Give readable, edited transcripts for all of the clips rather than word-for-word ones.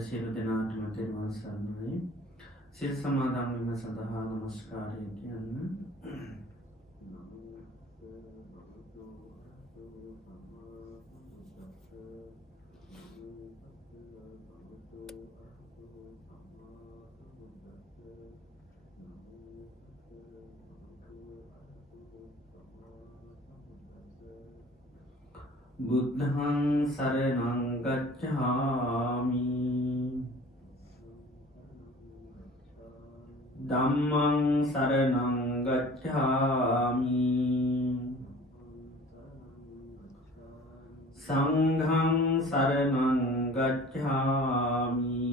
සියලු දෙනාටම තෙරුවන් සරණයි. සිල් සමාදන් වීම සඳහා නමස්කාරය කියන්න. බුද්ධං සරණං ගච්ඡාමි ධම්මං සරණං ගච්ඡාමි සංඝං සරණං ගච්ඡාමි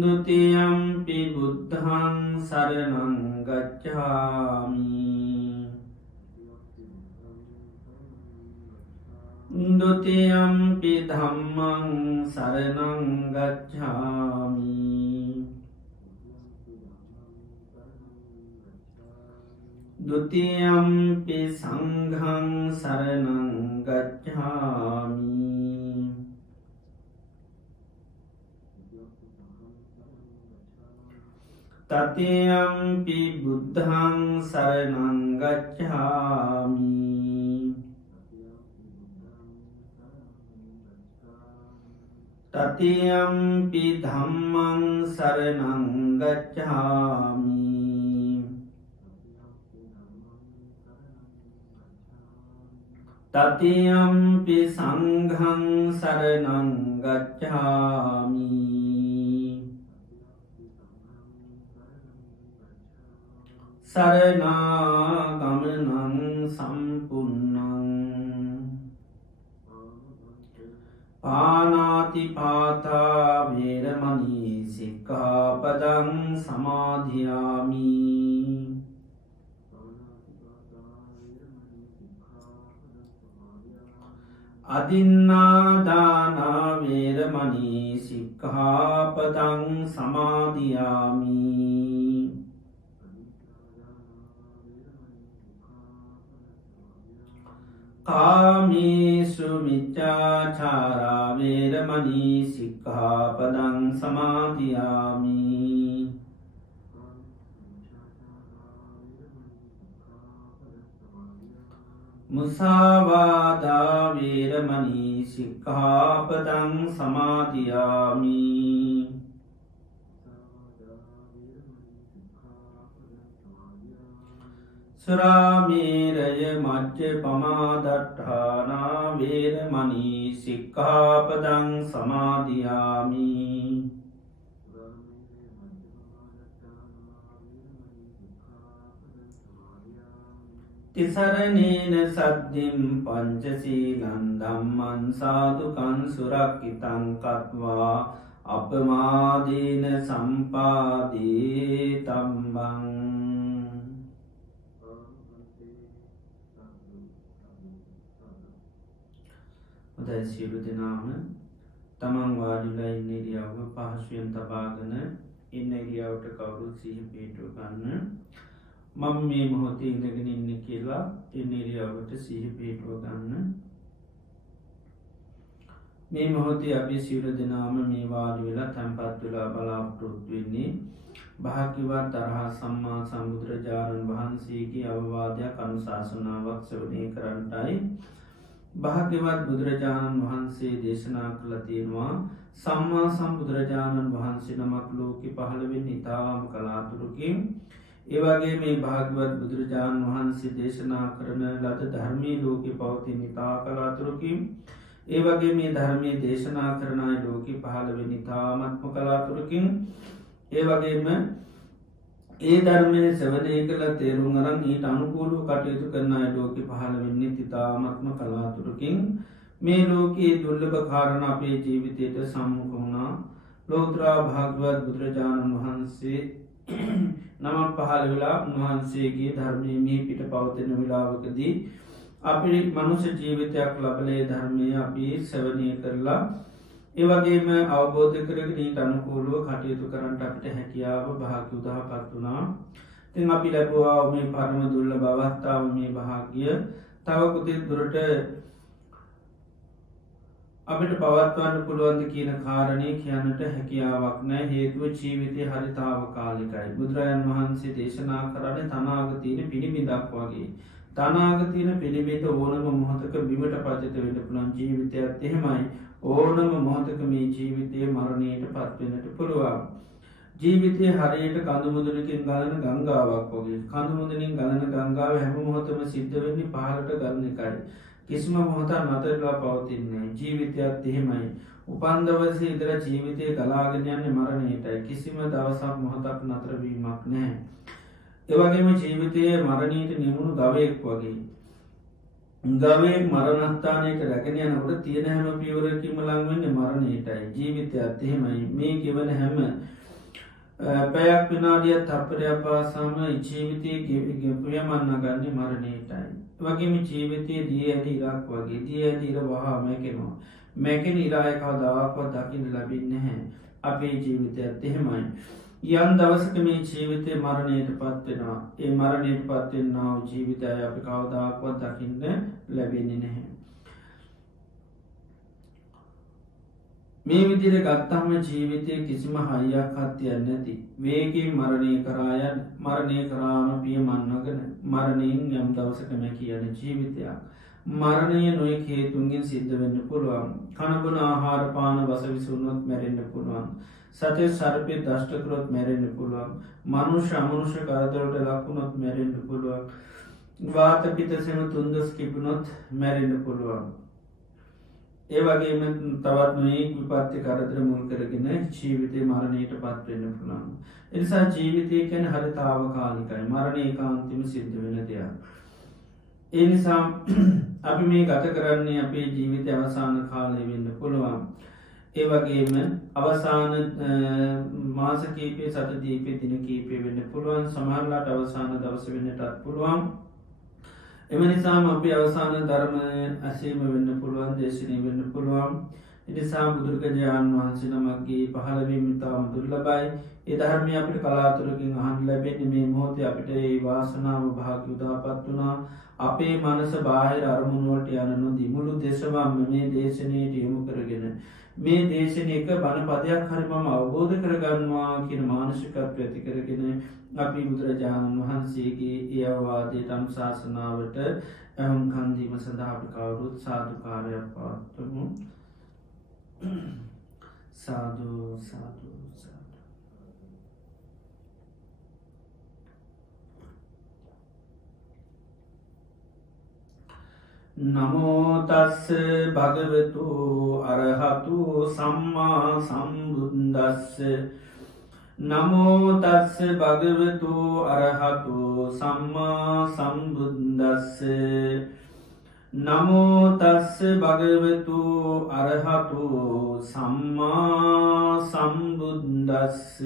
ဒုတိယံ පි බුද්ධං සරණං ගච්ඡාමි ဒုတိယံ පි ධම්මං සරණං ගච්ඡාමි ဒုတိယံ පි සංඝං සරණං ගච්ඡාමි တတိယံ පි බුද්ධං සරණං ගච්ඡාමි တတိယံ පි ධම්මං සරණං ගච්ඡාමි တတိယံ පි සංඝං සරණං ගච්ඡාමි สรณากมนังสัมปุณนังปานาติปาตาเวรมณีสิกขาปดังสมาธิยามิอดินนาดานาเวรมณีสิกขาปดังสมาธิยามิ කාමේසු මිච්ඡාචාරා වේරමණී සික්ඛාපදං සමාදියාමි มุสาวาทาเวรมณีสิกขาปดังสมาธิยามิ สุราเมรยมัจจปมาดัฏฐานาเวรมณีสิกขาปดังสมาธิยามิ ติสรเนนสัตติมปัญจสีลันธัมมันสาธุกังสุรักขิตังกัตวาอัปมาดีนสัมปาดิตัมบัง ข හොඳයි සියලු දෙනාම තමන් වාඩිලා ඉන්න ඉරියව්ව පහසුවෙන් තබාගෙන ඉන්න ඉරියව්වට කවුරුත් සිහි පිහිටුව ගන්න. මම මේ මොහොතේ ඉඳගෙන ඉන්නේ කියලා ඉන්න ඉරියව්වට සිහි පිහිටුව ගන්න. මේ මොහොතේ අපි සියලු දෙනාම මේ වාඩි වෙලා තැන්පත් වෙලා බලාපොරොත්තු වෙන්නේ භාග්‍යවත් අරහත් සම්මා සම්බුදුරජාණන් වහන්සේගේ අවවාදයක් අනුශාසනාවක් ශ්‍රවණය කරන්නටයි. භාග්‍යවත් බුදුරජාණන් වහන්සේ දේශනා කළා තියෙනවා සම්මා සම්බුදුරජාණන් වහන්සේ නමක් ලෝකෙ පහළ වෙන්නේ ඉතාම කලාතුරකින්. ඒ වගේ මේ භාග්‍යවත් බුදුරජාණන් වහන්සේ දේශනා කරන ලද ධර්මයේ ලෝකෙ පවතින ඉතා කලාතුරකින්. ඒ වගේ මේ ධර්මයේ දේශනා කරන අය ලෝකෙ පහළ වෙන්නේ ඉතාමත්ම කලාතුරකින්. ඒ වගේම ඒ ධර්මය ශ්‍රවණය කළ තේරුම් අරන් ඊට අනුකූලව කටයුතු කරන අය ලෝකෙ පහළ වෙන්නේ ඉතාමත්ම කලාතුරකින්. මේ ලෝකයේ දුර්ලභ කාරණා අපේ ජීවිතයට සම්මුඛ වුණා. ලෝතර භාග්‍යවත් බුදුරජාණන් වහන්සේ නමක් පහළ වෙලා උන්වහන්සේගේ ධර්මයේ මේ පිට පවතින වෙලාවකදී අපි මනුෂ්‍ය ජීවිතයක් ලබලේ ධර්මය අපි ශ්‍රවණය කරලා ඒවගේම අවබෝධ කරගෙන ඊට අනුකූලව කටයුතු කරන්නට අපිට හැකියාව භාග්‍ය උදාහපත් වුණා. ඉතින් අපි ලැබුවා මේ පරම දුර්ලභ අවස්ථාව මේ භාග්‍ය තව කොතෙක් දුරට අපිට පවත්වන්න පුළුවන්ද කියන කාරණය කියන්නට හැකියාවක් නැහැ. හේතුව ජීවිතය හරි තාවකාලිකයි. බුදුරජාණන් වහන්සේ දේශනා කරන්නේ තනාගතීන පිළිබිඳක් වගේ. තනාගතින පිළිබිඳ ඕනම මොහොතක බිමට පතිත වෙන්න පුළුවන්. ජීවිතයත් එහෙමයි. ඕනම මොහොතක මේ ජීවිතය මරණයට පත්වෙනට පුළුවන්. ජීවිතය හරියට කඳුමුදුරකින් ගලන ගංගාවක් වගේ. කඳුමුදනින් ගලන ගංගාව හැම මොහොතම සිද්ධ වෙන්නේ පහළට ගලන එකයි. කිසිම මොහොතක් නතරලා පවතින්නේ. ජීවිතයත් එහෙමයි. උපන් දවසේ ඉඳලා ජීවිතය ගලාගෙන යන්නේ මරණයටයි. කිසිම දවසක් මොහොතක් නතරවීමක් නැහැ. ඒ වගේම ජීවිතයේ මරණයට නිමුණු ගවයෙක් වගේ. ගවයෙක් මරණස්ථානයට රැගෙන යනකොට තියෙන හැම පියවරකින්ම ලං වෙන්නේ මරණයටයි. ජීවිතයත් එහෙමයි. මේ කියවන හැම පැයක් විනාඩියක් තප්පරයක් පාසාම ජීවිතයේ ගෙපුයමන්න ගන්නේ මරණයටයි. වගේම ජීවිතයේ දී ඇති ඉරක් වගේ. දී ඇති ඉර වහා මැකෙනවා. මැකෙන ඉරාය කවදාකවත් දකින්න ලැබෙන්නේ නැහැ. අපේ ජීවිතයත් එහෙමයි. යම් දවසක මේ ජීවිතය මරණයට පත්වෙනවා. ඒ මරණයට පත්වෙන්නාව ජීවිතය අපි කවදාක්වත් දකින්න ලැබෙන්නේ නැහැ. මේ විදිර ගත්තහම ජීවිතය කිසිම හයියක් හත්තියන්න නැති. වේගේ මරණය කරායන් මරණය කරාම පිය මන්නගෙන මරණයෙන් යම් දවසක මැ කියන ජීවිතයක්. මරණය නොය හේතුන්ගෙන් සිද්ධ වෙන්න පුළුවන්. කණබන ආහාරපාන වසවිසුන්නොත් මැරෙන්න්න පුළුවන්. සතය සර්පය දෂ්ටකරොත් මැරෙන්න්න පුළුවන්. මනුෂ්‍ය අමනුෂ්‍ය කරදරට ලක්ුණොත් මැරෙන්න්න පුළුවන්. වාත පිතසෙම තුන්දස් කිපුණොත් මැරෙන්න්න පුළුවන්. ඒවගේම තවත් නොඒ විපත්ති කරදර මුල් කරගෙන ජීවිතය මරණයට පත්වෙන්න පුළුවන්. එනිසා ජීවිතය කැන හරිතාව කාලිකයි. මරණය කාන්තිම සිද්ධ වෙන දෙයක්. ඒ නිසා අපි මේ ගත කරන්නේ අපේ ජීවිතය අවසාන කාලය වෙන්න පුළුවන්. ඒ වගේම අවසාන මාස කීපේ සත දීපේ දින කීපේ වෙන්න පුළුවන්. සමහරලාට අවසාන දවස වෙන්නටත් පුළුවන්. එම නිසාම අපි අවසාන ධර්ම ඇසීම වෙන්න පුළුවන්. දේශනය වෙන්න පුළුවන්. එනිසා බුදුරජාණන් වහන්සේ නමක්ගේ පහළවීම ඉතාම දුර්ලභයි. ඒ ධර්මය අපිට කලාතුරකින් අහන්න ලැබෙන්නේ මේ මොහොතේ අපිට ඒ වාසනාව භාග්‍ය උදාපත් වුණා. අපේ මනස බාහිර අරමුණුවට යන නොදී මුළු දෙසවම් මේ දේශනයට යොමු කරගෙන මේ දේශනයක බණපදයක් හරි මම අවබෝධ කරගන්නවා කියන මානසිකත්වය ඇති කරගෙන අපි බුදුරජාණන් වහන්සේගේ ඒ අවවාදයට අනුශාසනාවට ඇහුම් කන්දීම සඳහා අපි කවුරුත් සාදුකාරයක් පවත්වමු. සාදු සාදු සාදු. නමෝතස්ස භගවතු අරහතු සම්මා සම්බුද්දස්ස. නමෝතස්ස භගවතු අරහතු සම්මා සම්බුද්දස්ස. නමෝතස්ස භගවතු අරහතු සම්මා සම්බුද්දස්ස.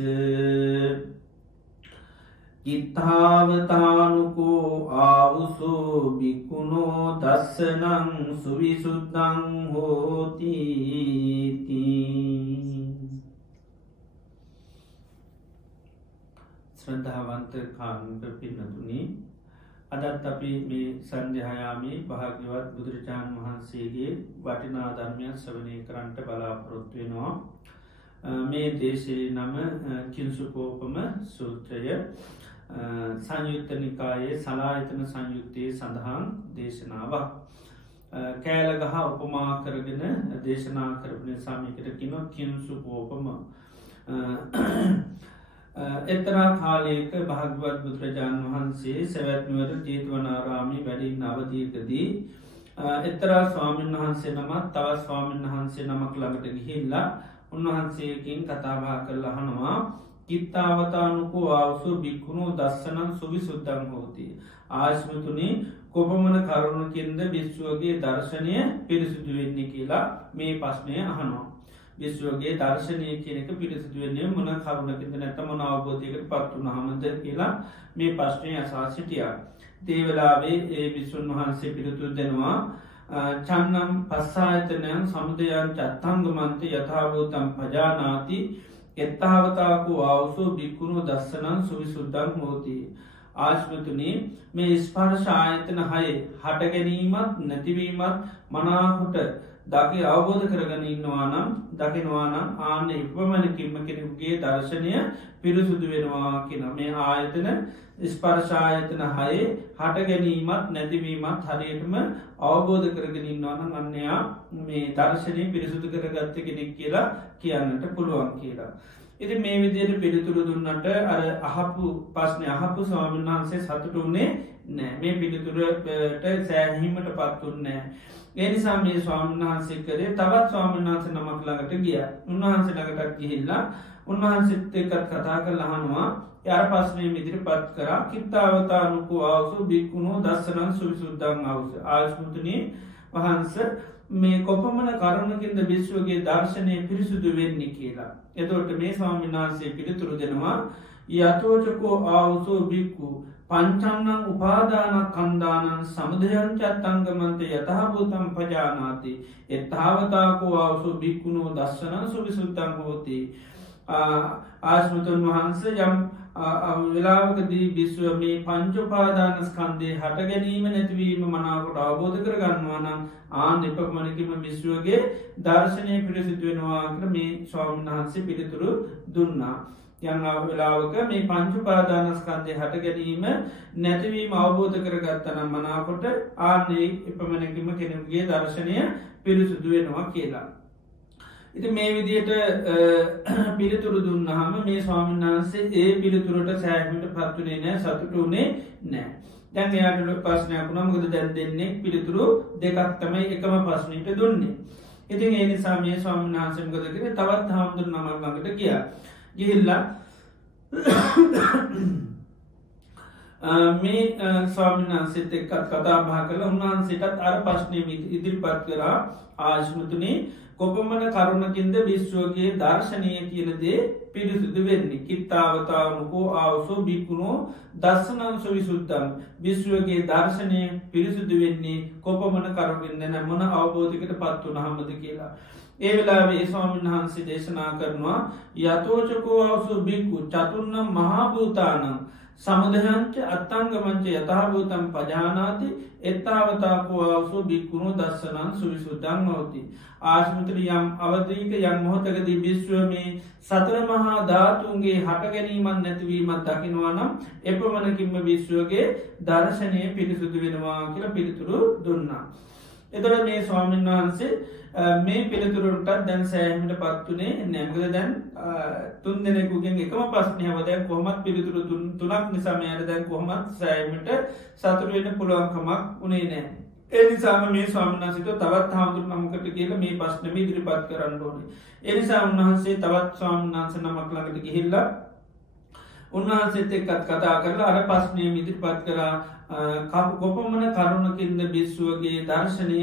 කිත්තාවතානුකෝ ආවුසෝ බික්කුණෝ දස්සනං සුවිසුද්දං හෝතිති. ශ්‍රද්ධාවන්ත කාරුණික පින්නතුනි, අදත් අපි මේ සන්ධ්‍යායාමේ භාග්‍යවත් බුදුරජාණන් වහන්සේගේ වටිනා ධර්මයන් ශ්‍රවණය කරන්නට බලාපොරොත්තු වෙනවා. මේ දේශයේ නම කිංසුකෝපම සූත්‍රය. සංයුත්ත නිකායේ සලායතන සංයුත්තයේ සඳහන් දේශනාවක්. කෑලගහ උපමා කරගෙන දේශනා කරපන සාමිකට කිනො කිංසුකෝපම. එතරා කාලයක භාගවත් බුදුරජාණන් වහන්සේ සැවැත්නුවර ජේතවනාරාමි වැඩි නවදීකදී එතරා ස්වාමීන් වහන්සේ නමත් තව ස්වාමීන් වහන්සේ නමක් ළඟට ගිහිල්ලා උන්වහන්සේකින් කතාබා කරල අහනවා කිත්තාවතානුකෝ ආවසු බික්කුණු දස්සනන් සුවි සුද්දං හෝති. ආශ්මතුනි කොපමන කරුණකින්ද විශ්වගේ දර්ශනය පිරිසිදු වෙන්නේ කියලා මේ ප්‍රශ්නය අහනවා. විශ්වගේ දර්ශනය කියනක පිරිසිදුවන්නේ මොන කරුණකින්ද නැතමන අවබෝධයකට පත්වන හමද කියලා මේ ප්‍රශ්නය අසා සිටියා. දේවලාවේ ඒ විශ්වන් වහන්සේ පිළිතුර දෙනවා චන්නම් පස්සායතනයන් සමුදයන් චත්තංගමන්ත යථභූතම් පජානාති එත්තාවතාකු අවසෝ බික්කුණු දස්සනන් සුවිසුද්දං හෝති. ආශ්මතුනි මේ ස්පර්ශායතන හය හටගැනීමත් නැතිවීමත් මනාහුට දකි අවබෝධ කරගන ඉන්නවානම් දකිනවානම් ආන ඉපමණකින්ම කෙනෙකුගේ දර්ශනය පිරිසුදු වෙනවා කියන මේ ආයතන ස්පර්ශායතන හයේ හට ගැනීමත් නැතිවීමත් හරියටම අවබෝධ කරගෙන ඉන්නවානම් අන්නයා මේ දර්ශනය පිරිසුදු කරගත්ත කෙනෙක් කියලා කියන්නට පුළුවන් කියලා. ඉති මේ විදියට පිළිතුරු දුන්නට අර අහපු පස්්නය අහපු ස්වාමීන් වහන්සේ සතුටුන්නේ නෑ මේ පිළිතුරට සෑහීමට පත්තුන්නෑ. ඒනිසා මේ ස්වාමීන් වහන්සේ කරේ තවත් ස්වාමීන් වහන්සේ නමක් ළඟට ගිය උන්වහන්සේ ළඟටත් ගිහිල්ලා උන්වහන්සේත් එක්කත් කතා කරලා අහනවා යාර ප්‍රශ්නය ඉදිරිපත් කරා කිත්තාවතානුකෝ ආවසු බික්කුණෝ දස්සනන් සුවිසුද්දං අවස. ආශ්මුතුනි වහන්ස මේ කොපමන කරුණකින්ද විශ්වගේ දර්ශනය පිරිසුදු වෙන්නේ කියලා. එතොට මේ ස්වාමීන් වහන්සේ පිළිතුරු දෙනවා යතෝචකෝ ආවසෝ බික්කු පංචන්නං උපාදානක් කන්දානන් සමුදයංචත් අංගමන්ත යතහභූතම් පජානාති එත්තාවතාකෝ අවසු බික්කුණෝ දස්සනන් සුවිසුද්දං හෝති. ආශ්මතුන් වහන්ස යම් වෙලාවකදී විශ්ව මේ පංචුපාදානස්කන්දේ හට ගැනීම නැතිවීම මනාවට අවබෝධ කර ගන්නවානම් ආන එපමණකිම විශ්වගේ දර්ශනය පිරිසිදුවෙනවාකට මේ ස්වාමීන් වහන්සේ පිළිතුරු දුන්නා. යං වෙලාවක මේ පංචුපාදානස්කන්දය හට ගැනීම නැතිවීම අවබෝධ කරගත්තනම් මනාකොට ආන්නේ එපමණකිම කෙනෙකුගේ දර්ශනය පිරිසුදුවෙනවා කියලා. ඉති මේ විදියට පිළිතුරු දුන්නහම මේ ස්වාමීන් වහන්සේ ඒ පිළිතුරට සෑහමට පත්වනේ නෑ සතුටුනේ නෑ. දැන් එයාට ප්‍රශ්නයක්ුණ මුද දැන් දෙන්නේ පිළිතුරු දෙකක් තමයි එකම ප්‍රශ්නයට දුන්නේ. ඉතින් ඒ නිසා මේ ස්වාමීන් වහන්සේමකද කර තවත් හාමුදුර නමක් ළඟට කියා. ගිහිල්ලා මේ ස්වාමින්හන්සේත එක්කත් කතා භා කළ උන්වහන්සේටත් අර ප්‍රශ්නය ඉදිරිපත් කරා ආශ්මතුනේ කොපමන කරුණකින්ද විශ්වගේ දර්ශනය කියනදේ පිරිසුදු වෙන්නේ කිත්තාවතාවනුකෝ ආවසෝ බික්කුණෝ දස්සනං සුවිසුද්දම් විශ්වගේ දර්ශනය පිරිසුදු වෙන්නේ කොපමන කරුණින්ද නැමන අවබෝධකට පත්වන හමද කියලා. ඒ වෙලාවේ ස්වාමීන් වහන්සේ දේශනා කරනවා යතෝචකෝ අවසු බික්කු චතුන්නම් මහාභූතානං සමුදයංච අත්තංගමංච යථභූතම් පජානාති එත්තාවතාකෝ අවසු බික්කුණු දස්සනන් සුවිසුද්දං හෝති. ආශ්මතර යම් අවදීක යම් මොහොතකදී විශ්වමේ සතර මහා ධාතුන්ගේ හට ගැනීමත් නැතිවීමත් දකිනවානම් එපමණකින්ම විශ්වගේ දර්ශනය පිරිසුදු වෙනවා කියලා පිළිතුරු දුන්නා. එතර මේ ස්වාමීන් වහන්සේ මේ පිළිතුරටත් දැන් සෑහමට පත්වනේ නැමගද දැන් තුන් දෙනෙකුගෙන් එකම ප්‍රශ්නයව දැන් කොහොමත් පිළිතුරු තුනක් නිසාමයට දැන් කොහොමත් සෑමට සතුරුවෙන පුළුවන්කමක් උනේ නෑ. එනිසාම මේ ස්වාමනාසිත තවත් හාමුදුර නමකට කියලා මේ ප්‍රශ්නම ඉදිරිපත් කරන්න ඕනේ. එනිසා උන්වහන්සේ තවත් ස්වාමනාන්ස නමක් ළඟට ගිහිල්ලා උන්වහන්සේත එක්කත් කතා කරලා අර ප්‍රශ්නය ඉදිරිපත් කරා කොපමන කරුණකින්ද විශ්වගේ දර්ශනය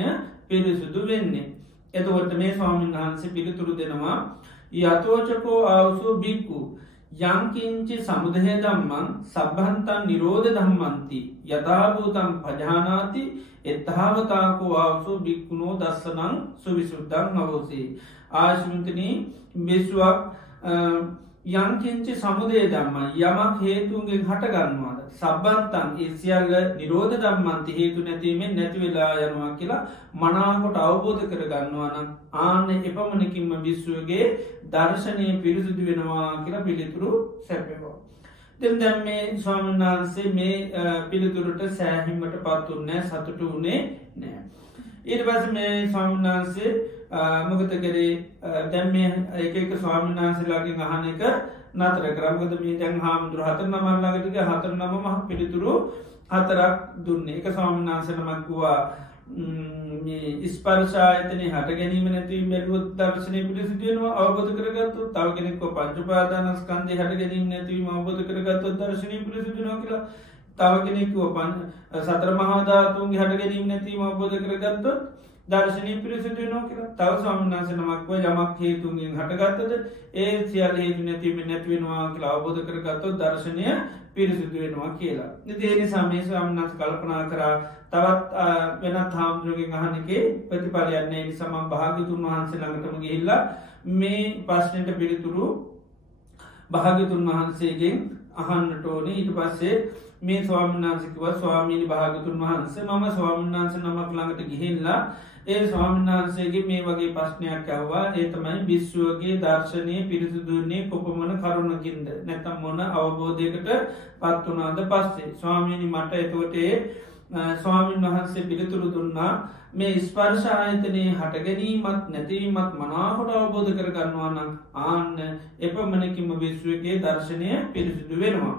පිරිසුදු වෙන්නේ. එතකොට මේ ස්වාමීන් වහන්සේ පිළිතුරු දෙනවා යතෝචකෝ අවසු බික්කු යංකින්චි සමුදය ධම්මං සබ්බන්තන් නිරෝධ ධම්මන්ති යථාභූතං පජානාති එත්තාවතාකෝ ආවසු බික්කුණෝ දස්සනං සුවිසුද්ධං අවෝසී. ආශමිතනී බිස්වක් යංකින්චි සමුදේ ධම්ම යමක් හේතුන්ගෙන් හටගන්නවාද සබ්බන්තන් ඉසිියල්ල නිරෝධ ධම්මන්ති හේතු නැතිීමෙන් නැතිවෙලා යනවා කියලා මනාකොට අවබෝධ කරගන්නවානම් ආන්න එපමණකින්ම විශ්වගේ දර්ශනය පිරිසිදු වෙනවා කියලා පිළිතුරු සැපවා. දැම් මේ ස්වාමීන් වහන්සේ මේ පිළිතුරට සෑහිමට පත්තුන්නෑ සතුට වනේ නෑ. ඊට පස මේ ස්වාමීන් වහන්සේ මොකත කරේ දැම් එක ස්වාමීන් වහන්සේලාගේ අහන එක නතර කරමගද මේ දැන් හාමුදුර හතර නමල්ලාගටික හතර නම මහ පිළිතුරු හතරක් දුන්නේ එක ස්වාමීන් වහන්සනමක්වවා ස්පර්ශායතන හට ගැනීම නැති බැලුවත් දර්ශනය පිරිසිදුවනවා අවබෝධ කරගත්තු තව කෙනෙක්ව පංචුපාදානස්කන්දය හට ගැනීම නැතිවීම අවබෝධ කරගත්තු දර්ශනය පිරිසිදුනවා කියලා තව කෙනෙක්ව සතර මහාධාතුන්ගේ හට ගැනීම නැතිීම අවබෝධ කරගත්තු දර්ශනය පිරිසිදුවනවා කියලා තව ස්වාමිනාසනමක්ව යමක් හේතුන්ගෙන් හටගත්තද ඒ සියල් හේතු නැතිීම නැතිවෙනවා කියලා අවබෝධ කරගත්තු දර්ශනය පිරිසිදුවෙනවා කියලා. දේනි සමේ ස්වාමනස් කල්පනා කරා තවත් වෙනත් හාමුදුරගෙන් අහනකේ ප්‍රතිඵලයන්නේ නිසාම භාගතුන් වහන්සේ ළඟටම ගිහිල්ලා මේ ප්‍රශ්නයට පිළිතුරු භාගතුන් වහන්සේගෙන් අහන්නට ඕනේ. ඊට පස්සේ මේ ස්වාමිනාසිකව ස්වාමීනි භාගතුන් වහන්සේ මම ස්වාමින්නාන්ස නමක් ළඟට ගිහිල්ලා ඒ ස්වාමින්නාන්සේගේ මේ වගේ ප්‍රශ්නයක් ඇව්වා ඒ තමයි විශ්වගේ දර්ශනය පිරිසිදුන්නේ කොපමන කරුණකින්ද නැතම් මොන අවබෝධයකට පත්වනාද පස්සේ ස්වාමීනි මට එතෝටේ ස්වාමීන් වහන්සේ පිළිතුරු දුන්නා මේ ස්පර්ශායතනය හටගැනීමත් නැතිවීමත් මනාහොට අවබෝධ කරගන්නවා නම් ආන්න එපමණකින්ම විශ්වගේ දර්ශනය පිරිසිදු වෙනවා.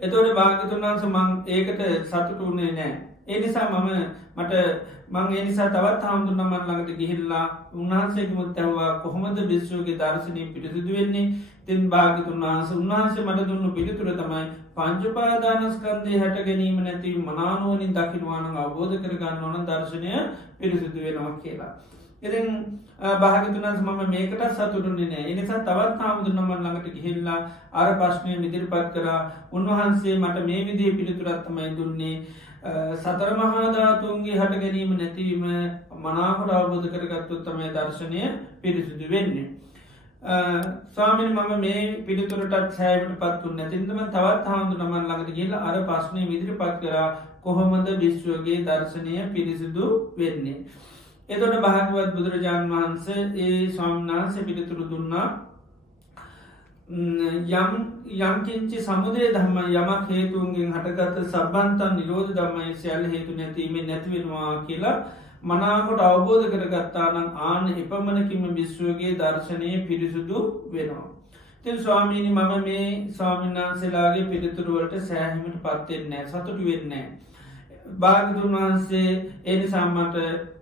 එතෝට භාගතුන් වහන්ස මං ඒකට සතුට වනේ නෑ. ඒ නිසා මට මං එනිසා තවත් හාමුදුරනමන් ළඟට ගිහිල්ලා උන්වහන්සේකමුත් ඇහවා කොහොමද විශ්වගේ දර්ශනය පිරිසිදු වෙන්නේ තින් භාගතුන් වහන්ස උන්වහන්සේ මට දුන්නු පිළිතුර තමයි පංචුපාදානස්කන්දය හැට ගැනීම නැති මනානුවනින් දකිනවාන අවබෝධ කරගන්න ඕන දර්ශනය පිරිසිදු වෙනවා කියලා. එතින් භාගතුනස් මම මේකට සතුටුන්නේ නෑ එනිසා තවත් හාමුදුරනමන් ළඟට ගිහිල්ලා අර ප්‍රශ්නය විදිරිපත් කරා උන්වහන්සේ මට මේ විදිේ පිළිතුරත්තමයි දුන්නේ සතර මහාධාතුන්ගේ හට ගැනීම නැතිවීම මනාකොට අවබෝධ කරගත්තුත් තමයි දර්ශනය පිරිසිදු වෙන්නේ. ස්වාමිනි මම මේ පිළිතුරටත් සෑමට පත්තුන් නැතින්දම තවත් හාමුදු නමන් ළඟට කියලා අර ප්‍රශ්නය විදිරිපත් කරා කොහොමද විශ්වගේ දර්ශනය පිරිසිදු වෙන්නේ. එතොට භාගවත් බුදුරජාණන් වහන්සේ ඒ ස්වාම්නාන්සේ පිළිතුරු දුන්නා යම්කින්චි සමුදේ ධම්ම යමක් හේතුන්ගෙන් හටගත සබන්තන් නිරෝධ ධම්මයි සැල් හේතු නැතිීමේ නැතිවෙනවා කියලා මනාකොට අවබෝධ කරගත්තානම් ආන එපමණකින්ම විශ්වගේ දර්ශනය පිරිසුදු වෙනවා. තිල් ස්වාමීනි මම මේ ස්වාමින්නාන්සේලාගේ පිළිතුරුවලට සෑහිමට පත්වෙන්නෑ සතුටු වෙන්නෑ. භාගතුන් වහන්සේ එනි සම්මට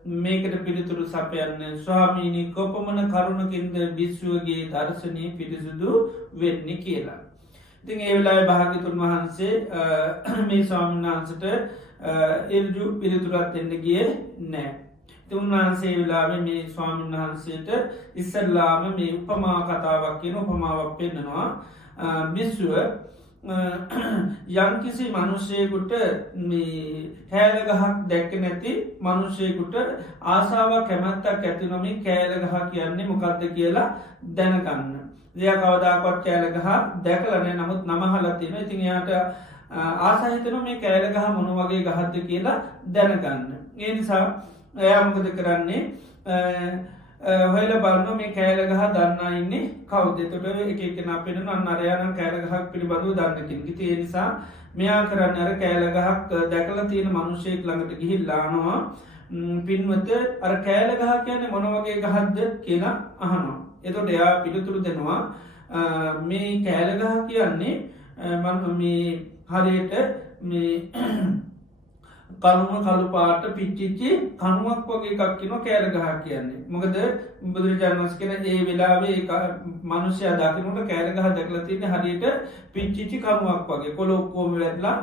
මේකට පිළිතුරු සපයන්න ස්වාමීනි කොපමන කරුණකින්ද විශ්වගේ දර්ශනය පිරිසුදු වෙන්න කියලා. ඉතින් ඒවෙලායි භාගතුන් වහන්සේ මේ ස්වාමින්නාන්සට එල්ජු පිළිතුරත් එන්න ගිය නෑ. තුන්වහන්සේ වෙලාව මේ ස්වාමීන් වහන්සේට ඉස්සල්ලාම මේ උපමා කතාවක් කියන උපමාවක් පෙන්නවා විශ්ව යම්කිසි මනුෂ්‍යයකුට කෑලගහක් දැක්ක නැති මනුෂ්‍යයකුට ආසාාවක් කැමැත්තක් ඇතිනොමි කෑලගහ කියන්නේ මොකක්ද කියලා දැනගන්න. දෙය කවදාකොත් කෑලගහ දැකලන නමුත් නමහලතින ඉතින් යාට ආසාහිතන මේ කෑලගහ මොන වගේ ගහත්ත කියලා දැනගන්න. ඒ නිසා එයාමකද කරන්නේ හොල බලන්න මේ කෑලගහ දන්න ඉන්නේ කවදතට එකන පෙන අන්නරයන කෑලගහක් පිළිබඳව දන්නකින් ගිති නිසා මෙයා කරන්න අර කෑලගහක් දැකල තියෙන මනුෂ්‍යයෙක් ළඟට ගිහිල්ලානවා පින්වත අර කෑලගහ කියන්නේ මොනවගේ ගහද්ද කියලා අහනවා. එතොට එයා පිළිතුරු දෙනවා මේ කෑලගහ කියන්නේ හරියට මේ කළුම කළු පාට පිච්චිච්චි කනුවක් වගේ එකක් කියන කෑලගහ කියන්නේ. මොකද බුදුරජාණන් වහන්සේ කියන ඒ වෙලාවේ මනුෂ්‍යයා දකින්නට කෑලගහ දැකලා තියෙන හරියට පිච්චිච්චි කණුවක් වගේ කොළ ඔක්කොම වැටලා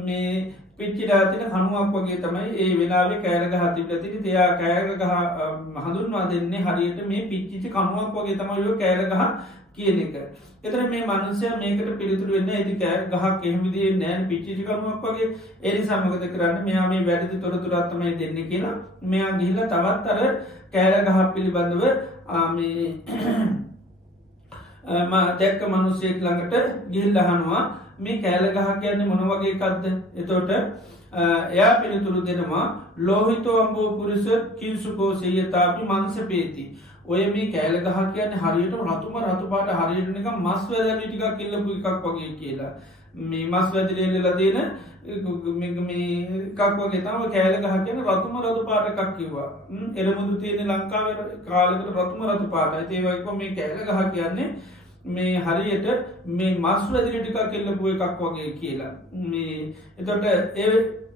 මේ පිච්චිලා තියෙන කණුවක් වගේ තමයි ඒ වෙලාවේ කෑලගහ තිබිලා තියෙන්නේ. එයා කෑලගහ හඳුන්වා දෙන්නේ හරියට මේ පිච්චිච්චි කණුවක් වගේ තමයි ඔය කෑලගහ කියන එක. එතර මේ මනුසය මේකට පිළිතුරු වෙන්න ඇති ගහක් එහෙමිදි නෑන් පිච්චිකරුවක් වගේ එනි සමගත කරන්න මෙයා මේ වැඩි තොරතුරත්තමයි දෙන්න කියලා මෙයා ගිහිල තවත් අර කෑල ගහක් පිළිබඳව දැක්ක මනුස්සයෙක් ළඟට ගිහිල්ලහනවා මේ කෑල ගහ කියන්නේ මොන වගේ එකක්ද එතෝට එයා පිළිතුරු දෙනවා ලෝහිතෝ අම්බෝ පුරිස කිල්සුකෝ සේයතාපි මංස පේති ඔය මේ කෑල ගහ කියන්නේ හරියට රතුම රතුපාට හරියට එක මස් වැදලි ටිකක් කිල්ලපු එකක් වගේ කියලා මේ මස් වැදිරේලලා දෙන එකක් වගේ තම කෑල ගහ කියන රතුම රතු පාට එකක් කිව්වා එරමුදු තියෙන ලංකාව කාලකට රතුම රතු පාට ඒවයික මේ කෑල ගහ කියන්නේ මේ හරියට මේ මස් වැදිරි ටිකක් කෙල්ලපු එකක් වගේ කියලා මේ එතොට ඒ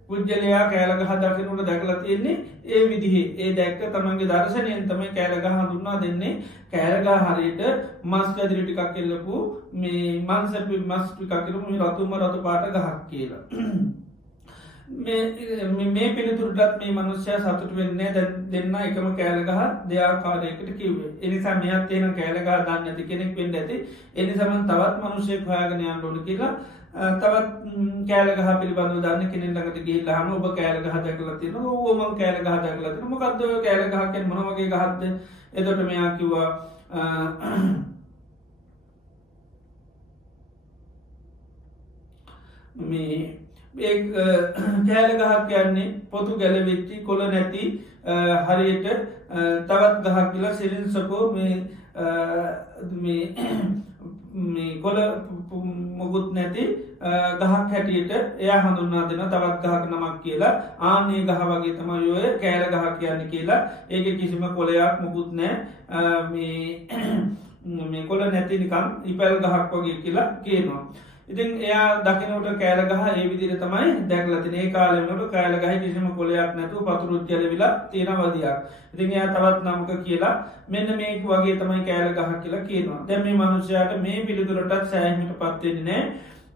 පුද්ගලයා කෑලගහ දකිනට දැකලා තියෙන්නේ ඒ විදිහේ ඒ දැක්ක තමන්ගේ දර්ශනයෙන් තමයි කෑලගහ දුන්නා දෙන්නේ කෑලගා හරියට මස් වැදිරි ටිකක් කෙල්ලපු මේ මන්සැපි මස් ටිකක් කරපු රතුම රතු පාට ගහක් කියලා මේ පිළිතුරටත් මේ මනුෂ්‍යය සතුට වෙන්නේ දෙන්න එකම කෑලගහ දෙයාකාරයකට කිව්වේ එනිසා මෙත් තියෙන කෑලගා දන්න ඇති කෙනෙක් වෙන්ඩ ඇති එනිසමන් තවත් මනුෂ්‍යය හොයාගෙනයන් ොඩ කියලා තවත් කෑලගහ පිළිබඳව දන්න කෙනෙල්ලකට ගේ හම ඔබ කෑලගහ දැකල තින ඕම කෑලගහ දැකලතින මොකක්ද කෑලගහකෙන් මොනවගේ ගහත්ද එතොට මෙයා කිව්වා මේ කෑලගහක් කියන්නේ පොතු ගැලවෙච්චි කොළ නැති හරියට තවත් ගහක් කියලා සිරින්සකෝ මේ කොළ මොකුත් නැති ගහක් හැටියට එය හඳුන්නා දෙන තවත් ගහක් නමක් කියලා ආනේ ගහ වගේ තමයෝය කෑල ගහ කියන්න කියලා ඒක කිසිම කොළයක් මුකුත් නෑ මේ කොළ නැති නිකම් ඉපැල් ගහක් වගේ කියලා කියනවා. ඉතින් එයා දකිනට කෑලගහ ඒ විදිර තමයි දැක්ලතින ඒ කාලෙමට කෑලගහ කිසිම කොලයක් නැතු පතුරුච්චල විලා තියෙනවදයක්. ඉතින් එයා තවත් නමක කියලා මෙන්න මේ වගේ තමයි කෑලගහ කියලා කියනවා දැම මේ මනුෂ්‍යයට මේ පිළිතුරටත් සෑහිමට පත්වෙන්නේ නෑ.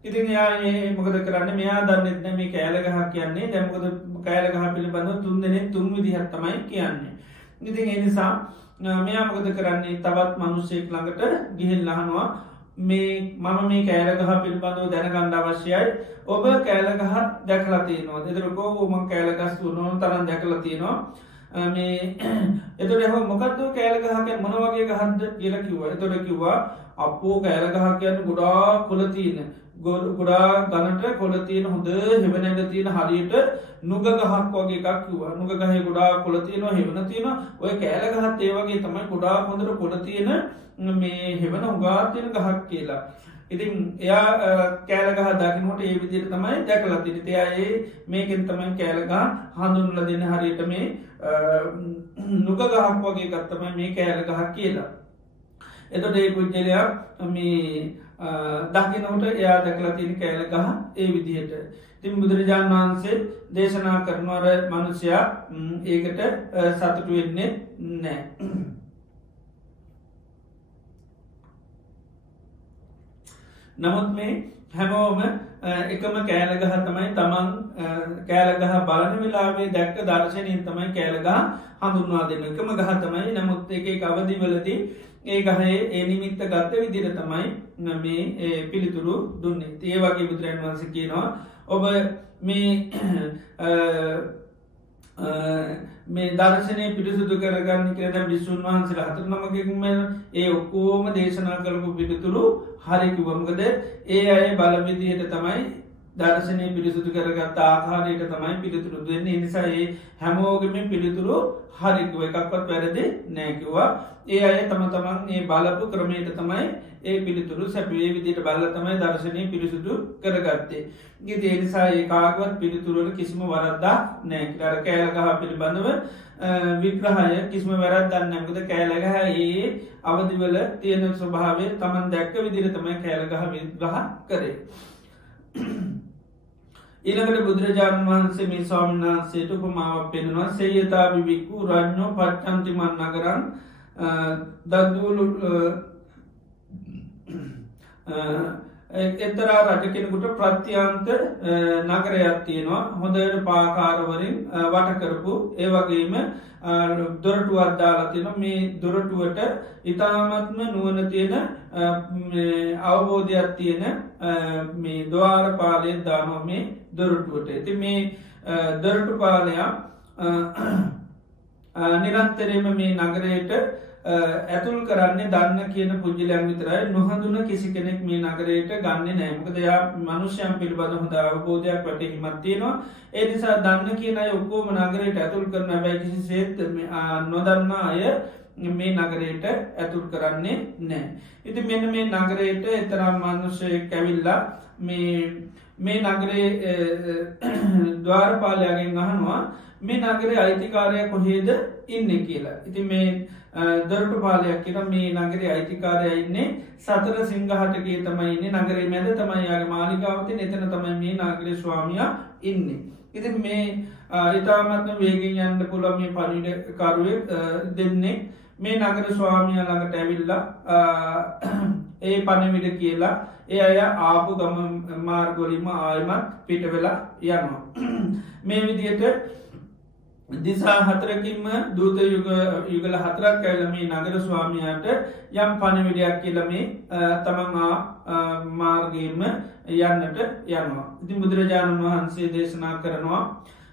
ඉතින් යා මොකද කරන්න මෙයා දන්නෙත්න මේ කෑලගහ කියන්නේ දැමකොද කෑලගහ පිළිබඳව තුන්දනෙ තුන් විදිහත් තමයි කියන්නේ. ඉතින් එනිසා මෙයා මොකද කරන්නේ තවත් මනුෂ්‍යයෙක් ළඟට ගිහිල් ලහනවා මේ මම මේ කෑලගහ පිළිබඳව දැනගණ්ඩ අවශ්‍යයි ඔබ කෑලගහ දැකලතියනවා දෙදරකෝ ෝම කෑලගස් වුණුවන් තරන් දැකලතියනවා මේ එතොට එහ මොකක්ද කෑලගහක මොන වගේ ගහන්ද කියල කිව්ව එතොට කිව්වා අපෝ කෑලගහ කියන්න ගොඩා කොලතියන ගොඩා ගනට කොලතියන හොඳ හෙවනැග තියෙන හරියට නුග ගහක් වගේ එකක් කිවවා නුග ගහ ගොඩා කොලතියනවා හෙවන තියෙන ඔය කෑලගහත් ඒවගේ තමයි ගොඩා හොඳට කොලතියන මේ හෙවන උගාතියන ගහක් කියලා. ඉතින් එයා කෑලගහ දකිනට ඒ විදිර තමයි දැකලතින තයායේ මේකෙන් තමයි කෑලගහ හඳුන්ල දෙන හරියට මේ නුග ගහක් වගේ ගත්තමයි මේ කෑලගහ කියලා. එතොට ඒ පුද්ජලයක් මේ දකිනට එයා දැකලතින කෑලගහ ඒ විදිහට. තින් බුදුරජාණන් වහන්සේ දේශනා කරනවර මනුෂ්‍යයා ඒකට සතුටු වෙන්නේ නෑ. නමුත් මේ හැමෝම එකම කෑලගහ තමයි තමන් කෑලගහ බලන වෙලාවේ දැක්ක දර්ශනයෙන් තමයි කෑලගහ හඳුන්වා දෙන්න එකම ගහ තමයි නමුත් එක අවදිවලදී ඒ ගහේ ඒ නිමිත්ත ගත්ත විදිර තමයි මේ පිළිතුරු දුන්නේ ඒ වගේ බුදුරන් වන්ස කියනවා ඔබ මේ දර්ශනය පිටිසුදු කරගන්න කරද විස්සුන් වහන්සේ හතර නමකින්ම ඒ ඔක්කෝම දේශනා කරපු පිළිතුරු හරිකිවමකද ඒ අය බලවිදියට තමයි දර්ශනය පිළිසුදු කරගත් ආකාරයට තමයි පිළිතුරු දෙන්නේ නිසාඒ හැමෝගමින් පිළිතුරු හරිකුව එකක්වත් වැරදි නෑකිවා ඒ අය තම තමන් ඒ බලපු ක්‍රමයට තමයි ඒ පිළිතුරු සැපියේ විදිට බල්ල තමයි දර්ශනය පිළිසුදු කරගත්තේ ගේ නිසා ඒ කාගවත් පිළිතුරුවල කිසිම වරද්දා නෑකර කෑලගහ පිළිබඳව විග්‍රහය කිසිම වැරත් දන්නකද කෑලගහ ඒ අවදිවල තියෙන ස්වභාවය තමන් දැක්ක විදිර තමයි කෑලගහ විග්‍රහ කරේ. ඊළඟට බුදුරජාණන් වහන්සේ මේ ස්වාමීන් වහන්සේට උපමාවක් පෙන්වනවා සේයතා විවික්කු රඥෝ පච්චන්තිමන් නගරන් එතරා රජ කෙනෙකුට ප්‍රත්‍යන්ත නගරයක් තියෙනවා හොඳට පාකාරවරින් වටකරපු ඒ වගේම දොරටුවත් දාලා තියෙන මේ දොරටුවට ඉතාමත්ම නුවන තියෙන අවබෝධයක් තියෙන මේ දවාරපාලය දානෝ මේ දොරටුවට ඇති මේ දොරටු පාලයා නිරන්තරයම මේ නගරයට ඇතුල් කරන්නේ දන්න කියන පුද්ජලයන් විතරයි නොහඳුන කිසි කෙනෙක් මේ නගරයට ගන්න නෑමක දෙයා මනුෂ්‍යයන් පිළිබඳ හොඳ අවබෝධයක් වැටහිමත් තියෙනවා ඒ නිසා දන්න කියන අය ඔක්කෝම නගරයට ඇතුල් කරන බැයි කිසි සේත් නොදන්න අය මේ නගරයට ඇතුල් කරන්නේ නෑ. ඉති මෙන්න මේ නගරයට එතරම් මනුෂ්‍යය කැවිල්ලා මේ නගරේ දවාරපාලයාගෙන් අහනවා මේ නගරේ අයිතිකාරය කොහේද ඉන්න කියලා. ඉති මේ දොරටු පාලයක් කියන මේ නගරේ අයිතිකාරය ඉන්නේ සතර සිංහටගේ තමයි ඉන්න නගරේ මැද තමයියාගේ මාලිකාවතින් එතන තමයි මේ නාගරේ ස්වාමියයා ඉන්නේ. ඉති මේ ඉතාමත්ම වේගෙන් යන්න පුළ මේ පනිඩකරුව දෙන්නේ මේ නගර ස්වාමිය ළඟට ඇවිල්ලා ඒ පණවිඩ කියලා ඒ අය ආපු ගම මාර්ගොලිම ආයමත් පිට වෙලා යනවා. මේ විදියට දිසා හතරකින්ම දූත යුගල හතරක් ඇලමේ නගර ස්වාමියයට යම් පණවිඩයක් කියලමේ තමන්ආ මාර්ගයෙන්ම යන්නට යනවා. ඉතින් බුදුරජාණන් වහන්සේ දේශනා කරනවා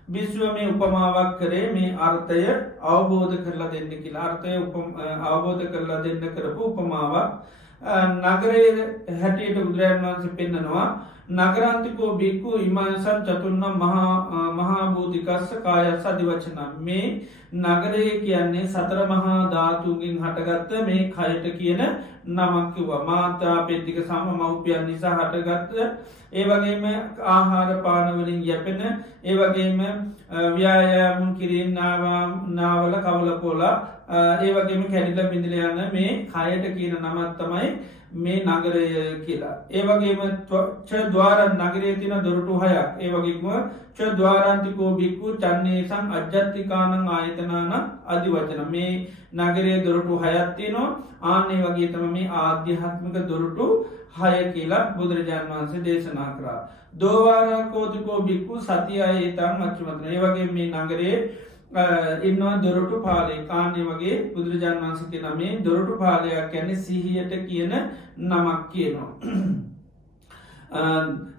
විශ්ව මේ උපමාවක් කරේ මේ අර්ථය අවබෝධ කරලා දෙන්න කියලා අර්ථය අවබෝධ කරලා දෙන්න කරපු උපමාවක් නගරේ හැටියට බුදුරජාණන් වහන්සේ පෙන්නනවා නගරන්තිකෝ බික්කු ඉමාසත් චතුන්න මහාභූතිකස්ස කායස් අධිවචන මේ නගරය කියන්නේ සතර මහා ධාතුගෙන් හටගත්ත මේ කයට කියන නමක්කිවා මාතා පෙද්දික සම මව්පියන් නිසා හටගත්ත ඒ වගේම ආහාර පානවලින් යැපෙන ඒ වගේම ව්‍යායාමුන් කිරීන් නාවල කවල පෝලා ඒ වගේම කැඩිල බිඳිලයන්න මේ කයට කියන නමත්තමයි මේ නගරය කියලා. ඒ වගේම ද්වාරන් නගරේ තින දොරටු හයක් ඒ වගේම ද්වාරන්තිකෝ බික්කු චන්නේසං අජ්ජත්තිකානං ආයතනාන අධිවචන මේ නගරේ දොරටු හයත්තිනවා ආනේ වගේ තම මේ ආධ්‍යාත්මික දොරටු හය කියලා බුදුරජාණන් වහන්සේ දේශනා කරා. දෝවාරකෝතිකෝ බික්කු සතිය ඒතන් අච්චුමතන ඒ වගේ මේ නගරේ ඉන්නවා දොරටු පාලය කාණය වගේ බුදුරජාණන් වන්සක නමේ දොරටු පාලයක් ගැන සිහියට කියන නමක් කියනවා.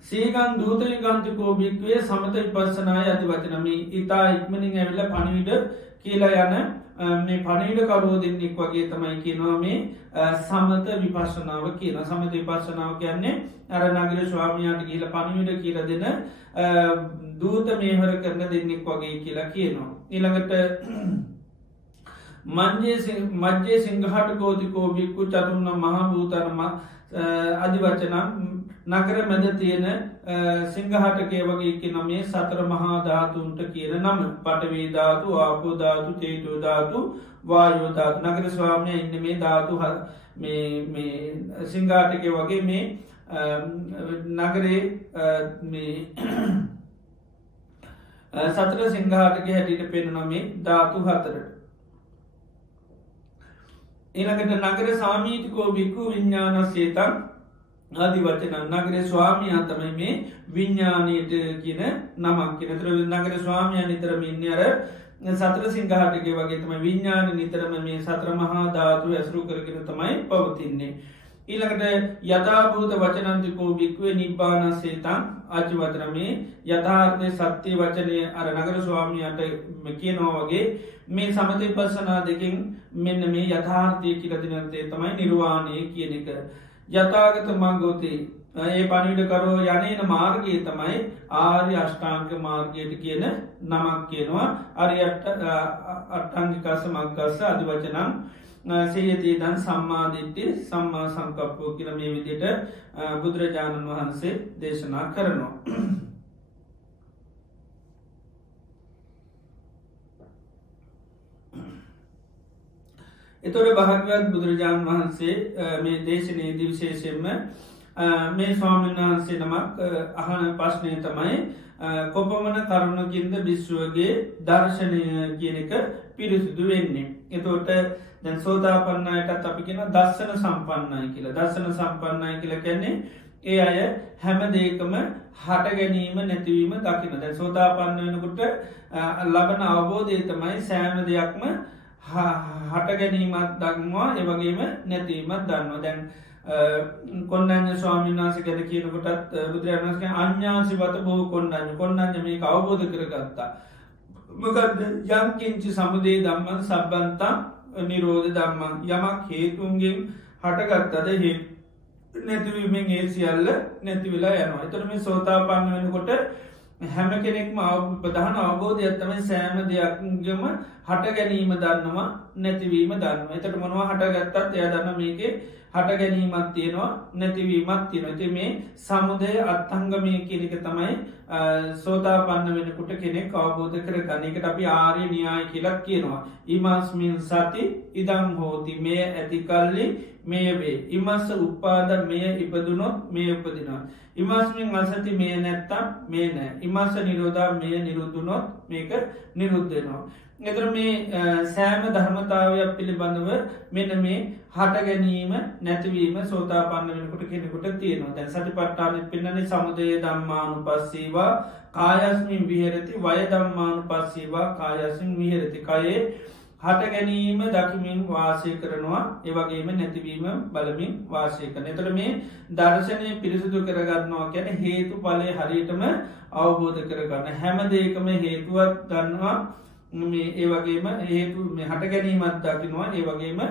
සීගන් දූතය ගන්තිකෝ භික්වේ සමත විපස්සනාය ඇති වචනමි ඉතා ඉක්මනින් ඇවිල පණවිඩ කියලා යන මේ පණීඩ කරෝ දෙන්නෙක් වගේ තමයි කියනවා මේ සමත විපස්සනාව කියන සමත විපස්සනාව කියන්නේ අර නගර ස්වාමියයාට කියල පණවිඩ කියල දෙන දූත මේහර කරන දෙන්නෙක් වගේ කියලා කියනවා. ඊළඟට මජ්ජේ සිංහට කෝතිකෝ බික්කු චතුන්න මහභූතරම අධිවචනම් නකර මැද තියෙන සිංහටකේ වගේ කියන මේ සතර මහා ධාතුන්ට කියන නම පටවේධාතු ආපෝධාතු තේටෝධාතු වායෝධාතු නගර ස්වාමය ඉන්න මේ ධාතු සිංහාටකය වගේ මේ නගරේ සතර සිංහාටක හැටියට පෙන්නනොමේ ධාතු හතරට. එනකට නගර සාමීතිකෝ බික්කු විඤ්ඥාන සේතන් අධිවචන නගර ස්වාමියන් තමයි මේ විඤ්ඥානයට කියන නමක් කියනතර නගර ස්වාමියන් නිතරම ඉන්න අර සතර සිංහාටගේ වගේ තම විඤ්ඥාන නිතරම මේ සත්‍ර මහා ධාතු ඇසරු කරගෙන තමයි පවතින්නේ. ඊළඟට යථභූත වචනන්තිකෝ භික්වේ නිබ්බාන සේතන් ආචිවතරමේ යථාර්ථය සත්‍යය වචනය අර නගර ස්වාමියන්ට කියනවා වගේ මේ සමති පස්සනා දෙකින් මෙන්න මේ යථාර්ථය කියලදිනතේ තමයි නිර්වාණය කියන එක. යථාගත මංගෝතේ ඒ පණවිඩ කරෝ යනන මාර්ගයේ තමයි ආර්ය අෂ්ඨාංක මාර්ගයට කියන නමක් කියනවා අරියට අට්ටංගිකස මක්කස්ස අධිවචනම් සේයතී දන් සම්මාධිට්ටි සම්මා සංකප්පෝ කියල මේ විදිට බුදුරජාණන් වහන්සේ දේශනා කරනවා. එතොට භාගවත් බුදුරජාණන් වහන්සේ මේ දේශනය දිවිශේෂයෙන්ම මේ ස්වාමීන් වහන්සේ නමක් අහන ප්‍රශ්නය තමයි කොපමන කරුණකින්ද විශ්වගේ දර්ශනය කියන එක පිරිසිදු වෙන්නේ. එතෝට දැන් සෝතාපන්නයටත් අපි කියෙන දස්සන සම්පන්නයි කියලා දස්සන සම්පන්නයි කියල කැන්නේ ඒ අය හැම දේකම හට ගැනීම නැතිවීම දකින දැ සෝතාපන්න වෙනකුට ලබන අවබෝධය තමයි සෑම දෙයක්ම හට ගැනීමත් දක්වා ඒවගේම නැතිවීමත් දන්නවා දැන් කොන්නන්න ස්වාමිනාස ගැන කියනකොටත් බුදුරජාණන්ගේ අඥ්ඥාසිවත බෝ කොන්නන්න කොන්නන්න මේ අවබෝධ කරගත්තා. මොකද යංකින්චි සමුදේ දම්මන් සබ්බන්තම් නිරෝධ දම්මන් යමක් හේතුන්ගෙන් හටගත්තද හේ නැතිවීමෙන් ඒ සියල්ල නැතිවෙලා යනවා. එතට මේ සෝතාපන්න වෙනකොට හැම කෙනෙක්ම ප්‍රධාන අවබෝධයත්තමයි සෑම දෙයක්ගම හට ගැනීම දන්නවා නැතිවීම දන්න. එතට මොනවා හටගත්තත් එය දන්න මේකේ හට ගැනීමත් තියෙනවා නැතිවීමත් තියෙන ඇති මේ සමුදය අත්හංගමය කියනක තමයි සෝතාපන්න වෙනකුට කෙනෙක් අවබෝධ කර ගන්නකට අපි ආරය න්‍යාය කියලක් කියනවා. ඉමස්මින් සති ඉදං හෝති මේ ඇතිකල්ලි මේ වේ. ඉමස්ස උපාද මෙය ඉපදුනොත් මේ උපදිනවා. ඉමස්මින් අසති මේ නැත්තම් මේ නෑ. ඉමස්ස නිරෝධා මේ නිරුද්ධනොත් මේක නිරුද්ධනවා. එතර මේ සෑම ධර්මතාවයක් පිළිබඳව මෙන මේ හට ගැනීම නැතිවීම සෝතාපන්න වෙනකොට කෙනෙකුට තියෙනවා. දැන් සති පට්ටානත් පින්නන සමුදය දම්මානු පස්සේවා කායස්මින් විහරති වය දම්මානු පස්සේවා කායසින් විහරති කයේ හට ගැනීම දකිමින් වාසය කරනවා ඒවගේම නැතිවීම බලමින් වාසය කරන. එතට මේ දර්ශනය පිරිසුදු කරගන්නවා ගැන හේතු පලය හරියටම අවබෝධ කරගන්න හැම දේකම හේතුවත් ගන්නවා ඒවගේම හේතු හට ගැනීමත් දකිනවා ඒවගේම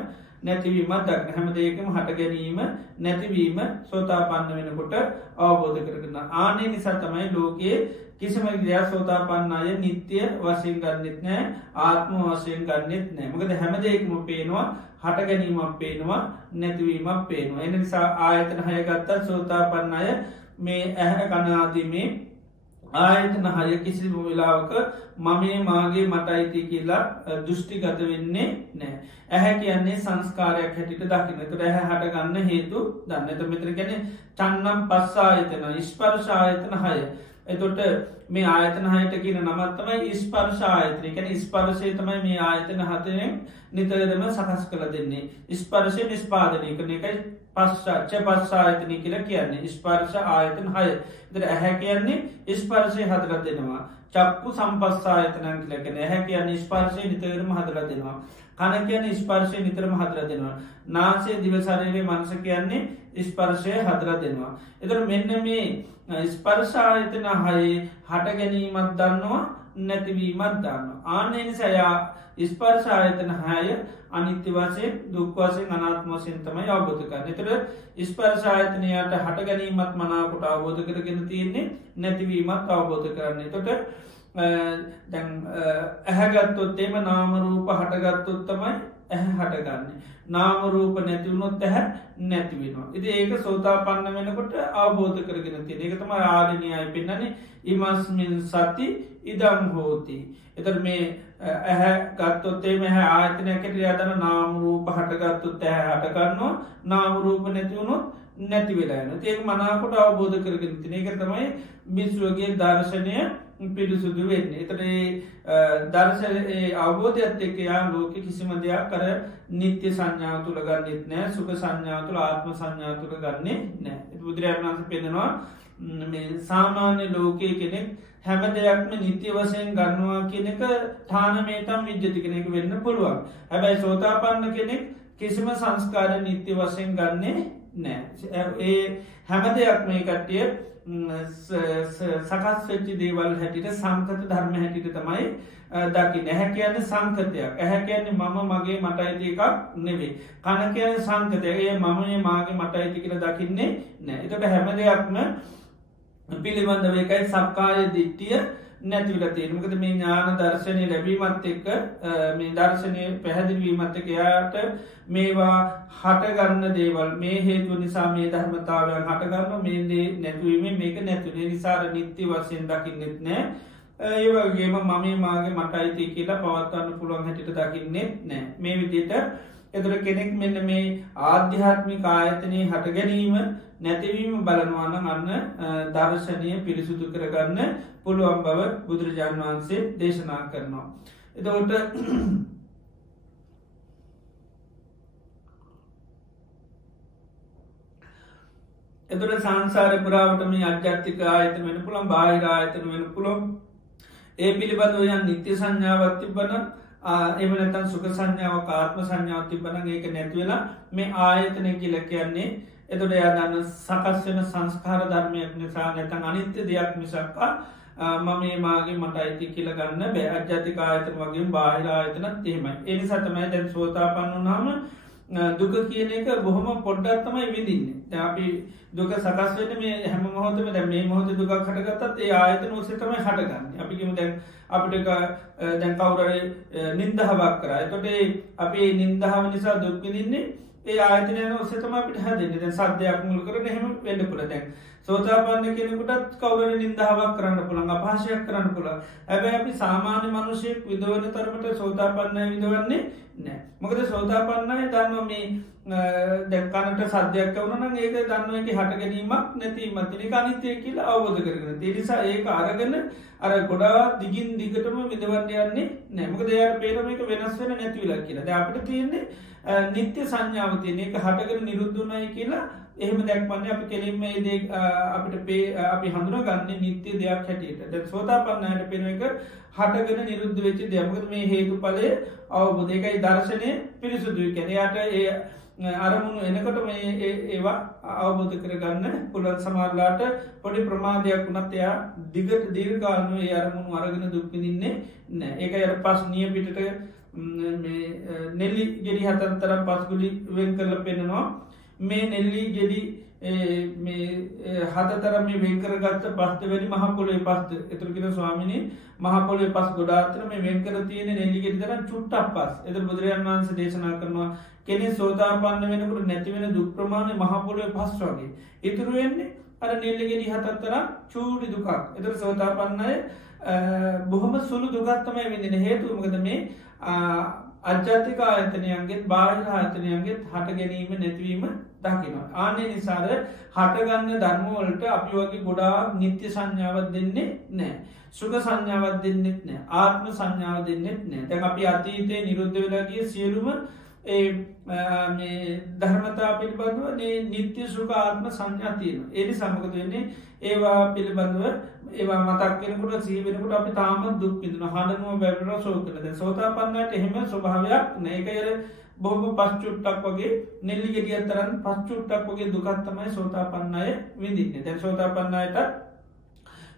නැතිවීමත් දක්න හැම දේකම හට ගැනීම නැතිවීම සෝතාපන්න වෙනකොට අවබෝධ කරගන්න. ආනේ නිසා තමයි ලෝකයේ කිසිම දෙයක් සෝතාපන්න අය නිත්‍ය වශයෙන් ගන්නෙත් නෑ ආත්ම වශයෙන් ගන්නෙත් නෑ. මොකද හැම දෙයක්ම පේනවා හට ගැනීමක් පේනවා නැතිවීමක් පේනවා. එන නිසා ආයතන හයගත්තත් සෝතාපන්න අය මේ ඇහැ කනාදීමේ ආයතන හය කිසිම වෙලාවක මමේ මාගේ මට අයිති කියලා දෘෂ්ටිගත වෙන්නේ නෑ. ඇහැ කියන්නේ සංස්කාරයක් හැටිට දකින්න තුර ඇහැ හට ගන්න හේතු දන්න එත මෙතර ගැන චන්නම් පස්සායතන ස්පර්ශායතන හය. එතොට මේ ආයතන හයට කියන නමත්තමයි ස්පර්ශායතනය කැන ස්පර්ශය තමයි මේ ආයතන හතරෙන් නිතරදම සකස් කළ දෙන්නේ. ස්පර්ශය නිස්පාදනය කරන එකයි පශ්ච පස්සායතනය කියලා කියන්නේ ස්පර්ශ ආයතන හය දර ඇහැ කියන්නේ ස්පර්ශය හදර දෙනවා. චක්කු සම්පස්සායතනන් කියලකෙන ඇහැ කියන්නේ ස්පර්ශය නිතරම හදර දෙනවා. කන කියන ස්පර්ශය නිතරම හදර දෙනවා. නාසේ දිවසරයේ මනස කියන්නේ ස්පර්ශය හදර දෙනවා. එතර මෙන්න මේ ස්පර්ශායතන හයේ හට ගැනීමත් දන්නවා නැතිවීමත් දන්න. ආනනි සයා ස්පර්ශායතන හය අනිත්‍ය වසයෙන් දුක්වාසයෙන් අනාත්මවසයෙන් තමයි අවබෝධක. එතර ස්පර්ශායතනයට හට ගැනීමත් මනාකොට අවබෝධ කරගෙන තියෙන්නේ නැතිවීමත් අවබෝධ කරන්නේ. තොට ඇහැගත්තොත් එම නාමරූප හටගත්තොත් තමයි ඇහ හටගන්නේ. නාමරූප නැතිවුණොත් ඇහැ නැතිවෙනවා. ඉති ඒක සෝතාපන්න වෙනකොට අවබෝධ කරගෙන තියෙන එකතම ආරණයයි පෙන්න්නන්නේ ඉමස්මින් සති ඉදම් හෝති. එතට මේ ඇහැ ගත්තොත්තේ මෙහ ආයතනයකට යතන නාමරූප හටගත්තුත් ඇහැ හටගන්නවා නාමරූප නැතිවුණොත් නැති වෙලාන ඒක මනාකොට අවබෝධ කරගෙන තින එක තමයි මිස්ුවගේ දර්ශනය පිරිසුදු වෙන්න. එතට දර්ශ අවබෝධයත් එක්ක යා ලෝක කිසිම දෙයක් කර නිත්‍ය සංඥා තුළ ගන්නෙත් නෑ සුක සංඥා තුළ ආත්ම සංඥා තුළ ගන්නේ නෑ. බුදුරජාණන් වහන්සේ පෙන්නවා සාමාන්‍ය ලෝකයේ කෙනෙක් හැම දෙයක්ම නිත්‍ය වසයෙන් ගන්නවා කියනක ථානමේතම් විද්්‍යති කෙනෙක වෙන්න පුළුවන්. හැබැයි සෝතාපන්න කෙනෙක් කිසිම සංස්කාර නිත්‍ය වසයෙන් ගන්නේ නෑ. ඒ හැම දෙයක් මේ කට්ටිය සකස් වෙච්චි දේවල් හැටිට සංකත ධර්ම හැටිට තමයි දකි නැහැ කියන්න සංකතයක් ඇහැ කියන්නේ මම මගේ මට අයිති එකක් නෙවේ. කන කියන සංකතය ඒ මමේ මාගේ මට අයිති කියල දකින්නේ නෑ. එතට හැම දෙයක්ම පිළිබඳව එකයි සක්කාය දිට්ටිය නැතිවල තේරමකද මේ ඥාන දර්ශනය ලැබීමත් එක්ක මේ දර්ශනය පැහැදිලවීමත් එක යාට මේවා හටගන්න දේවල් මේ හේතු නිසා මේ ධර්මතාවයන් හටගන්න මේදේ නැතුවීම මේක නැතුනේ නිසාර නිත්‍ය වශයෙන් දකින්නෙත් නෑ. ඒවගේම මම මාගේ මට අයිති කියලා පවත්වන්න පුළුවන් හැටිට දකින්නෙත් නෑ. මේ විදියට එතුර කෙනෙක් මෙන්න මේ ආධ්‍යාත්මික ආයතනය හට ගැනීම නැතිවීම බලනවාන අන්න දර්ශනය පිරිසුදු කරගන්න පුළුවන් බව බුදුරජාණන් වහන්සේ දේශනා කරනවා. එතකොට එතුට සංසාර පුරාවටම අජ්‍යත්තික ආයතන වෙන පුළන් බාහිර ආයතන වෙන පුළොම් ඒ පිළිබඳව යන් නිත්‍ය සංඥාවත් තිබන එමනතන් සුක සංඥාව ආත්ම සංඥාව තිබන ඒක නැතිවෙලා මේ ආයතනය කියල කියන්නේ එතුට යාදන්න සකස් වෙන සංස්කාර ධර්මයක් නිසා නැතන් අනිත්‍ය දෙයක් මිසක්කා මම මාගේ මට අයිති කියල ගන්න බෑ අජ්‍යතික ආයතන වගේ බාහිර ආයතනත් එහෙමයි එනි සතමයි දැන් සෝතාපන්න වනාම දුක කියන එක බොහොම පොඩ්ඩක් තමයි විදින්නේ අපි දුක සකස් වෙන මේ හැම මොහොතම දැන් මේ මොහොතේ දුකක් හටගත්තත් ඒ ආයතන ඔස්සේ තමයි හටගන්නේ අපි කියමු දැන් අපිට දැන් කවුරුහරි නින්දාවක් කරා එතකොට අපි නින්දාව නිසා දුක් විඳින්නේ ඒ ආයතනය ඔස්සේ තමයි අපිට හැදෙන්නේ දැන් සද්දයක් මුල් කරගෙන එහෙම වෙන්න පුළුවන් දැන් සෝතාපන්න කෙනෙකුටත් කවුරුහරි නින්දාවක් කරන්න පුළුවන් අපහාසයක් කරන්න පුළුවන් හැබැයි අපි සාමාන්‍ය මිනිසෙක් විදවන තරමට සෝතාපන්නය විදවන්නේ නෑ මොකද සෝතාපන්නය දන්නවා මේ දැන් කනට සද්දයක් වුණා නම් ඒක දන්නවා ඒකේ හට ගැනීමක් නැතිවීමක් ඒක අනිත්‍ය කියලා අවබෝධ කරගන්න. ඒ නිසා ඒක අරගෙන අර ගොඩාක් දිගින් දිගටම විදවන්න යන්නේ නෑ. මොකද එයාට පේන මේක වෙනස් වෙන්නේ නැති වෙලා කියලා. දැන් අපිට තියෙන්නේ නිත්‍ය සංඥාව තියෙන එක හටගෙන නිරුද්ධ වුණායි කියලා එහෙම දැක්වන්නේ අපි කෙලින්ම මේ දේ අපිට අපි හඳුනාගන්නේ නිත්‍ය දෙයක් හැටියට. දැන් සෝතාපන්නයට පේන එක හටගෙන නිරුද්ධ වෙච්ච දෙයක්. මොකද මේ හේතුඵලය අවබෝධ ඒකයි දර්ශනය පිරිසුදුයි කියන්නේ. යාට ඒ අරමුණු එනකොට මේ ඒවා අවබෝධ කරගන්න පුළුවන් සමහරලාට පොඩි ප්‍රමාදයක් වුණත් එයා දිගට දීර්ඝකාලීනව ඒ අරමුණු අරගෙන දුක් විඳින්නේ නැහැ. ඒකයි අර පස්නිය පිටට මේ නෙල්ලි ගෙඩි හතර තරම් පස්ගුලි වෙන් කරලා පෙන්නනවා. මේ නෙල්ලි ගෙඩි මේ හතතරම මේ වෙන් කරගත්ත පස්ත වැඩි මහ පොළොවේ පස්ත. ඒතර කියන ස්වාමීනි මහ පොළොවේ පස් ගොඩාක් මේ වෙන් කර තියෙන නෙල්ලි ගෙඩි තරම් චුට්ටක් පස්. ඒතර බුදුරජාණන් වහන්සේ දේශනා කරනවා කෙනෙක් සෝතාපන්න වෙනකොට නැති වෙන දුක් ප්‍රමාණය මහ පොළොවේ පස් වගේ. ඉතුරු වෙන්නේ අර නෙල්ලි ගෙඩි හතක් තරම් චූටි දුකක්. ඒතර සෝතාපන්න අය බොහොම සුළු දුකක් තමයි විඳින. හේතුව මොකද මේ අජ්‍යත්තික ආයතනයන්ගේ බාහිර ආයතනයන්ගේ හට ගැනීම නැතිවීම දකිනවා. ආනේ නිසාර හටගන්න ධර්මවලට අපි වගේ ගොඩාක් නිත්‍ය සංඥාවක් දෙන්නේ නෑ. සුඛ සංඥාවක් දෙන්නෙත් නෑ. ආත්ම සංඥාව දෙන්නෙත් නෑ. දැන් අපි අතීතයේ නිරුද්ධ වෙලා ගිය සියලුම ඒ ධර්මතා පිළිබඳව නිත්‍ය සුඛ ආත්ම සංඥා තියෙනවා. ඒ නිසා මොකද වෙන්නේ ඒවා පිළිබඳව ඒවා මතක් වෙනකොට සිහි වෙනකොට අපි තාමත් දුක් විඳිනවා. හඬනවා බැලුනවා ශෝක කරනවා. දැන් සෝතාපන්නයට එහෙම ස්වභාවයක් නෑ. ඒකයි බොහොම පස්චුට්ටක් වගේ නෙල්ලි ගෙඩියක් තරම් පස්චුට්ටක් වගේ දුකක් තමයි සෝතාපන්න අය විඳින්නේ. දැන් සෝතාපන්න අයට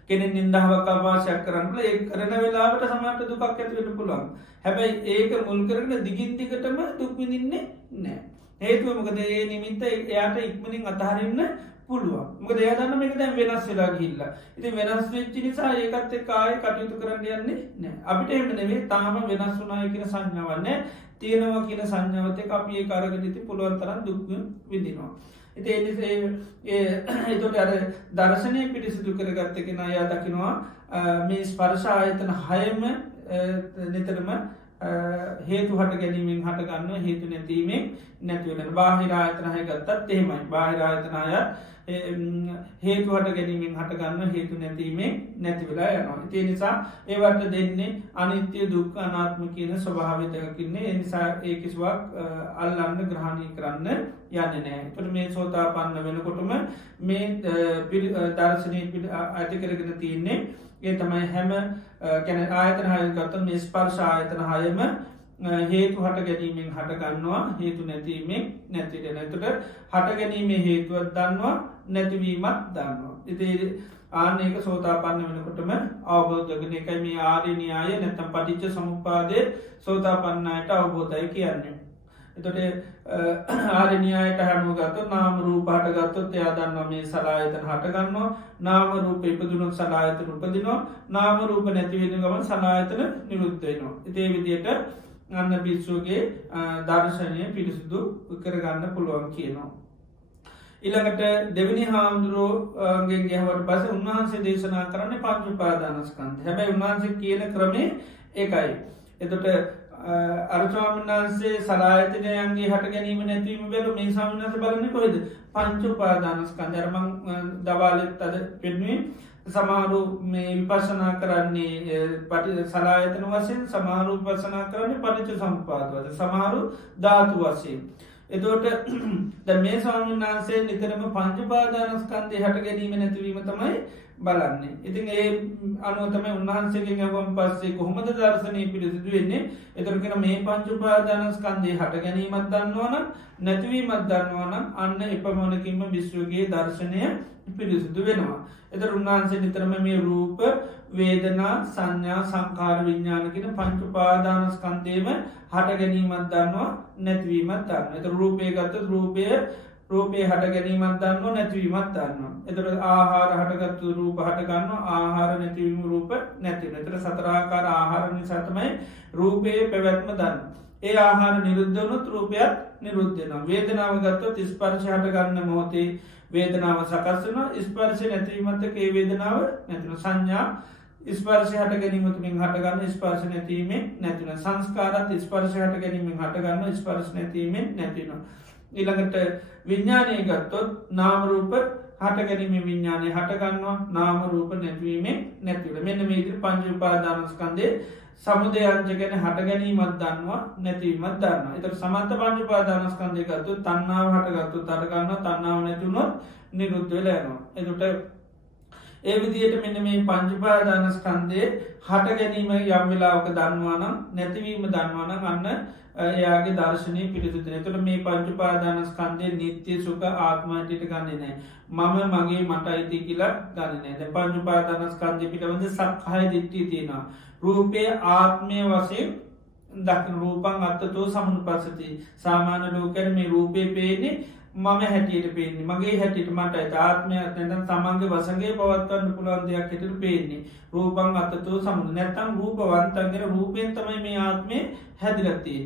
කෙනෙක් නින්දාවක් අපහාසයක් කරන්න පුළුවන්. ඒක කරන වෙලාවට සමහරට දුකක් ඇති වෙන්න පුළුවන්. හැබැයි ඒක මුල් කරගෙන දිගින් දිගටම දුක් විඳින්නේ නැහැ. හේතුව මොකද ඒ නිමිත්ත එයාට ඉක්මනින් අතහරින්න පුළුවන්. මොකද එයා දන්න මේක දැන් වෙනස් වෙලා ගිහිල්ලා. ඉතින් වෙනස් වෙච්ච නිසා ඒකත් එක්ක ආයෙ කටයුතු කරන්න යන්නේ නැහැ. අපිට එහෙම නෙවෙයි තාම වෙනස් වුණායි කියන සංඥාවක් නැහැ. තියෙනවා කියන සංඥාවත් එක්ක අපි ඒක අරගෙන ඉතින් පුළුවන් තරම් දුක් විඳිනවා. එතොට අර දර්ශනය පිරිසිදු කරගත්ත කෙන අයා දකිනවා මේ ස්පර්ශ ආයතන හයම නිතරම හේතු හට ගැනීමෙන් හටගන්න හේතු නැතිීමෙන් නැතිවලන බාහිර ආයතනහය ගත්තත් එහෙමයි බාහිර ආයතනය හේතුවට ගැනීමෙන් හටගන්න හේතු නැතිීමේ නැතිවෙලා යනවා. ඒ නිසා ඒවට දෙන්නේ අනිත්‍ය දුක් අනාත්ම කියන ස්වභාවිතයකින්නේ එනිසා ඒ කිසිවක් අල්ලන්න ග්‍රහණී කරන්න යන්න නෑ. පට මේ සෝතාපන්න වෙනකොටම මේ දර්ශනය ඇති කරගෙන තියන්නේ ඒ තමයි හැම කැන ආයතන හය ගත්ත මේ ස්පර්ශ ආයතන හයම හේතු හට ගැනීමෙන් හටගන්නවා හේතු නැතිීමෙන් නැතිට නැතුට හට ගැනීමේ හේතුවත් දන්නවා නැතිවීමත් දන්නවා. ඉති ආනක සෝතාපන්න වෙනකොටම අවබෝධගෙන එකයි මේ ආරණයාය නැතම් පටිච්ච සමුපාදය සෝතාපන්නයට අවබෝධය කියන්නේ. එතොට ආරණයායට හැම ගත්තු නාම රූපාට ගත්තොත් එයා දන්නවා මේ සලායතන හටගන්නවා නාම රූප ඉපදුණු සලායතන උපදිනවා නාම රූප නැතිවෙන ගමන් සලායතන නිරුද්ධයනවා. ඉතේ විදියට අන්න භික්ෂුවගේ දර්ශනය පිරිසුදු කරගන්න පුළුවන් කියනවා. ඉළඟට දෙවනි හාමුදුරුවන්ගේ ගැහවට පස උන්වහන්සේ දේශනා කරන්න පංච උපාදානස්කන්ධ. හැබැයි උන්වහන්සේ කියන ක්‍රමේ ඒකයි. එතොට අරස්වාමින්වහන්සේ සලායතනයන්ගේ හට ගැනීම නැතිවීම බැලු මේ සාමිනස බලන්න කොහෙද පංච උපාදානස්කන්ධ අරමං දවාලෙත් අද පෙන්ුවේ සමාරු මේ විපශනා කරන්නේ පටි සලායතන වසයෙන් සමාරු පසනා කරන්නේ පටිච සම්පාදවද සමාරු ධාතු වසයෙන්. එතෝට ද මේ ස්වාමීන් වහන්සේ නිතරම පංචුපාදානස්කන්දය හට ගැනීම නැතිවීම තමයි බලන්නේ. ඉතින් ඒ අනුවතම උන්වහන්සේගෙන් ඇවම් පස්සේ කොහොමද දර්ශනය පිළිසිදු වෙන්නේ එතරකෙන මේ පංචුපාදානස්කන්දය හට ගැනීමත් දන්නවන නැතිවීමත් දන්නවන අන්න එපමණකින්ම විශ්වගේ දර්ශනය පිළිසිදු වෙනවා. එතර උන්වහන්සේ නිතරම මේ රූප වේදනා සංඥා සංකාර විඤ්ඥානකින පංචුපාදානස්කන්දයම හට ගැනීමත් දන්නවා නැතිවීමත් දන්න. එත රූපය ගත්ත රූපය හට ගැනීමත් දන්නවා නැතිවීමත් දන්නවා. එතට ආහාර හටගත්තු රූප හටගන්න ආහාර නැතිවීම රූප නැතිව. එතට සතරාකාර ආහාරණි සතමයි රූපයේ පැවැත්ම දන්න. ඒ ආහාර නිරුද්ධවනුත් රූපයක් නිරුද්ධන. වේදනාව ගත්තොත් ස්පර්ශ හටගන්න මොහොතේ වේදනාව සකස්සන ස්පර්ශය නැතිවීමත්තකේ වේදනාව නැතින සංඥා ස්පර්ශ හට ගැනීමතුමින් හටගන්න ස්පර්ශ නැතිීමෙන් නැතින සංස්කාරත් ස්පර්ශ හට ගැනීමෙන් හටගන්න ස්පර්ශ නැතිීමෙන් නැතින. ඉළඟට විඤ්ඥානය ගත්තොත් නාමරූප හට ගැනීම විඤ්ඥානය හටගන්නවා නාමරූප නැතිවීමෙන් නැතිවල මෙන්න මේදිරි පංචුපාදානස්කන්දේ සමුදයංච ගැන හට ගැනීමත් දන්නවා නැතිවීමත් දන්න. එතර සමන්ත පංචුපාදානස්කන්දය ගත්තු තන්නාව හටගත්තු තරගන්න තන්නාව නැතුනොත් නිරුද්ධල යනවා. එතුට ඒ විදියට මෙන්න මේ පංචුපාදානස්කන්දේ හට ගැනීම යම් වෙලාවක දන්නවානම් නැතිවීම දන්නවානම් අන්න එයාගේ දර්ශනය පිළිතුන. තුළ මේ පංචුපාදානස්කන්දය නිත්‍ය සුක ආත්මටට ගන්නේ නෑ මම මගේ මට අයිති කියලා ගන්නනෑ ද පංචුපාදානස්කන්දය පිටවඳ සක්හය දිට්ටි තියෙනවා. රූපය ආත්මය වශයෙන් දකින රූපන් අත්තතෝ සමුණු පසති සාමාන්‍ය ලෝකැන මේ රූපය පේනේ මම හැටියට පේන්නේ මගේ හැටිට මට ඇත ආත්මය නැතන් තමන්ගේ වසගේ පවත්වන්න පුළන් දෙයක් හිටට පේන්නේ රූපන් අත්තතෝ සමුණ නැත්තම් රූපවන්තන්ගෙන රූපයෙන් තමයි මේ ආත්මය හැදිලතිය.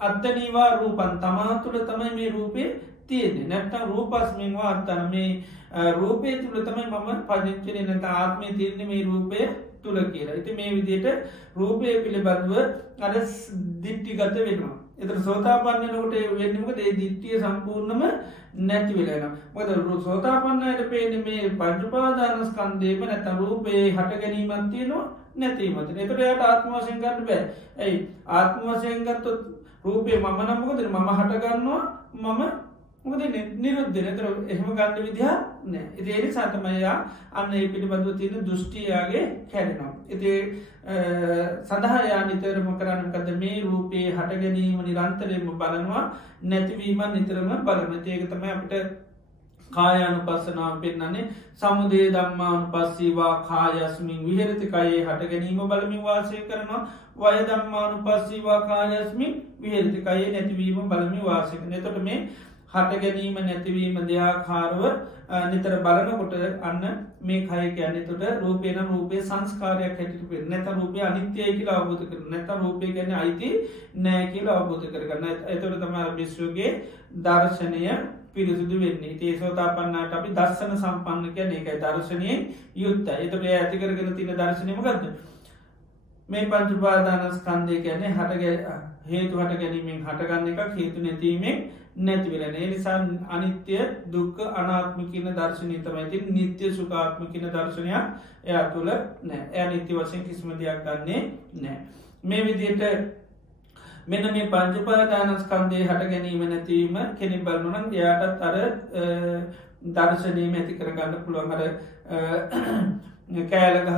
අත්තනීවා රූපන් තමා තුළ තමයි මේ රූපය තියෙන්නේ නැත්තම් රූපස්මින්වා අත්තන මේ රූපය තුළ තමයි මම පජංචනය නැත ආත්මය තියන්නේ මේ රූපය තුළ කියලා. ඉති මේ විදියට රූපය පිළිබඳව අද දිට්ටිගත වෙනවා. එතර සෝතාපන්නනකොට වෙන්නමට ඒ දිට්ටිය සම්පූර්ණම නැති වෙලෙන. මොද සෝතාපන්නයට පේන මේ පංචුපාදානස්කන්දේම නැත රූපයේ හට ගැනීමත් තියෙනවා නැතිීමත. එතට යට ආත්මවසයෙන් ගන්න බෑ. ඇයි ආත්මවසයෙන් ගත්තු රූපය මම නම්මකතර මම හටගන්නවා මම මොකද නිරුද්ධන තර එහෙම ගන්න විදිහ නෑ. ඉතිඒරි සතමයා අන්න ඒ පිළිබඳව තියෙන දෘෂ්ටියයාගේ කැඩෙනවා. ඉති සඳහයා නිතරම කරන්නකද මේ රූපයේ හට ගැනීම නිරන්තරයම බලනවා නැතිවීම නිතරම බලන ඒක තමයි අපිට කායනු පස්සනාව පෙන්න්නන්නේ සමුදේ දම්මානු පස්සීවා කායස්මින් විහරතිකයේ හට ගැනීම බලමින් වාසය කරනවා වය දම්මානු පස්සීවා කායස්මින් විහරතිකයේ නැතිවීම බලමි වාසක නතොට මේ හට ගැනීම නැතිවීම දෙයාකාරව නිතර බලනකොට අන්න මේ කය කියන්නේ තොට රූපයන රූපය සංස්කාරයක් හැටිට නැත රූපය අනිත්‍යය කියලා අවබෝධ කර නැත රූපය ගැන අයිති නෑ කියලා අවබෝධ කරගන්න ඇතොට තමර බිශ්වගේ දර්ශනය පිරිසුදු වෙන්නේ ඒ සෝතාපන්නාට අපි දර්ශන සම්පන්න කියන ඒකයි දර්ශනය යුත්ත එතට ඇතිකරගෙන තින දර්ශනයමගත්ද මේ පංචුපාදානස්කන්දය කියන්නේ හේතු හට ගැනීමෙන් හටගන්න එකක් හේතු නැතිීමෙන් නැතිවෙලන නිසා අනිත්‍ය දුක්ක අනාත්මිකන දර්ශනය තමයිති නිත්‍ය සුකාත්මිකන දර්ශනයක් එයා තුළ නෑ ඇ නිත්‍ය වශයෙන් කිසිම දෙයක් ගන්නේ නෑ. මේ විදියට මෙන්න මේ පංචුපාදානස්කන්දය හට ගැනීම නැතිවීම කෙනෙක් බලනුනම් එයාටත් අර දර්ශනීම ඇති කරගන්න පුළුවන්හර කෑලගහ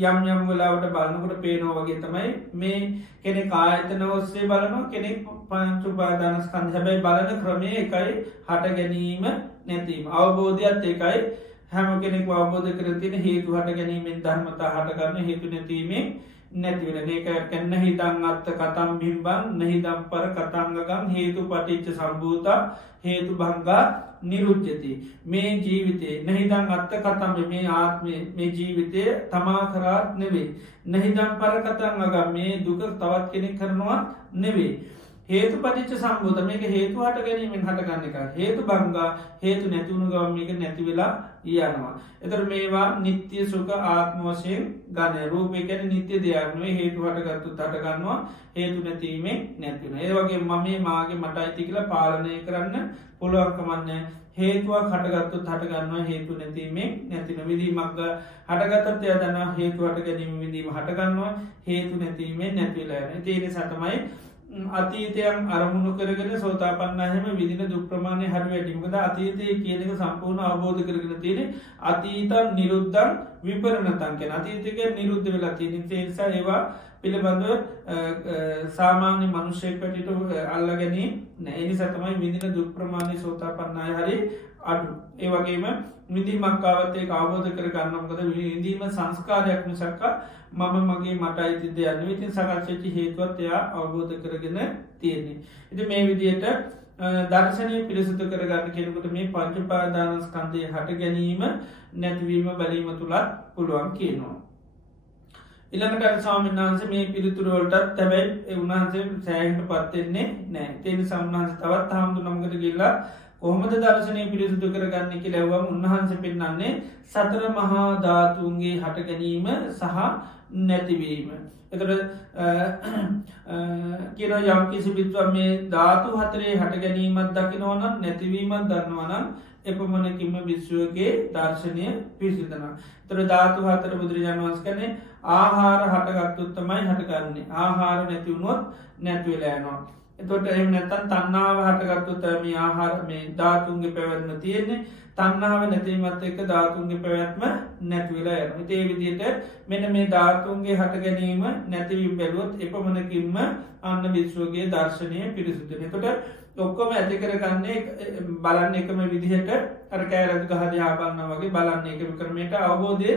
යම් යම් වෙලාවට බලන්නකොට පේනෝ වගේ තමයි මේ කෙනෙ ආයතන ඔස්සේ බලනවා කෙනෙක් පංචුපාදානස්කන්ද හැබැයි බලන ක්‍රමය එකයි හට ගැනීම නැතිීම අවබෝධයක් එකයි හැම කෙනෙක් අවබෝධ කරතින හේතු හට ගැනීමෙන් ධර්මතා හටගන්න හේතු නැතිීමේ නැතිවෙන ඒක කැන්න හිතන් අත්ත කතම් බිම්බන් නහිදම් පර කතංගගම් හේතු පටිච්ච සම්භූතා හේතු භංගා නිරුද්ධති මේ ජීවිතේ නහිදං අත්ත කතම මේ ආත්මය මේ ජීවිතය තමා කරාත් නෙවේ නහිදම් පර කතං අගම් මේ දුක තවත් කෙනෙක් කරනවා නෙවේ හේතු පටිච්ච සම්බෝධ මේක හේතු හට ගැනීමෙන් හටගන්න එක හේතු බංගා හේතු නැතිවුණු ගවමක නැතිවෙලා යනවා. එතර මේවා නිත්‍ය සුක ආත්ම වශයෙන් ගන්න රූපය ගැන නිත්‍ය දෙයක්නුවේ හේතු හටගත්තු හටගන්නවා හේතු නැතිීමෙන් නැතිවන ඒවගේ මම මාගේ මට අයිති කියලා පාලනය කරන්න පුළුවන්කමන්න හේතුවක් හටගත්තු හටගන්නවා හේතු නැතිීමේ නැතින විදීමක්ග හටගතත් යදන්න හේතු හට ගැනීම විදීම හටගන්නවා හේතු නැතිීමේ නැතිවලන තේන සතමයි අතීතයන් අරමුණු කරගෙන සෝතාපන්නහෙම විදින දුප්‍රමාණය හරි වැඩිමකද අතීතය කියනක සම්පූර්ණ අවබෝධ කරගෙන තියෙන අතීතන් නිරුද්ධන් විපරණතන් කියෙන අතීතක නිරුද්ධ වෙලා තියෙන තේසා ඒවා පිළිබඳව සාමාන්‍ය මනුෂ්‍යය පටිට අල්ල ගැනීම නැනි සතමයි විදින දුප්‍රමාණය සෝතාපන්නය හරි අඩු ඒවගේම විදිමක්කාවතේ අවබෝධ කර ගන්නම්කද විදීම සංස්කාරයක් මිසක්ක මම මගේ මට අයිතිද යන්න ඉතින් සකච්චති හේතුවත් එයා අවබෝධ කරගෙන තියෙන්නේ. ඉති මේ විදියට දර්ශනය පිරිසුතු කරගන්න කෙනෙකුට මේ පංචුපාදානස්කන්දය හට ගැනීම නැතිවීම බැලීම තුළත් පුළුවන් කියනවා. ඉළඟට ස්වාමීන් වහන්සේ මේ පිළිතුරුවලටත් තැබැයි උන්හන්සේ සෑහන්ට පත්වෙන්නේ නෑ තේනි සම්හන්ස තවත් හාමුදු නම්කට ගිල්ලා කොහොමද දර්ශනය පිරිසුදු කරගන්න එක ලැවම් උන්වහන්ස පෙන්න්නන්නේ සතර මහා ධාතුන්ගේ හට ගැනීම සහ නැතිවීම. එතට කියන යම්කිසි බිත්ව මේ ධාතු හතරේ හට ගැනීමත් දකිනවන නැතිවීමත් දන්නවනම් එපමණකින්ම විශ්වගේ දර්ශනය පිසිදන. තර ධාතු හතර බුදුරජාණන් වන්ස කනේ ආහාර හටගත්තුත්තමයි හටගන්නේ ආහාර නැතිවුණොත් නැතිවෙලෑනවා. එතොට එම නැතන් තන්නාව හටගත්තුතම ආහාර මේ ධාතුන්ගේ පැවැත්ම තියෙන්නේ තන්නාව නැතිීමත් එක ධාතුන්ගේ පැවැත්ම නැතිවෙලා යන ඒ විදියට මෙන මේ ධාතුන්ගේ හට ගැනීම නැතිවීම බැලුවොත් එපමණකින්ම අන්න විශ්වගේ දර්ශනය පිරිසුදුන තොට ඔක්කොම ඇති කරගන්නේ බලන්න එකම විදිහට අරකෑරත් ගහදයා බලන්න වගේ බලන්න එකම කරමට අවබෝධය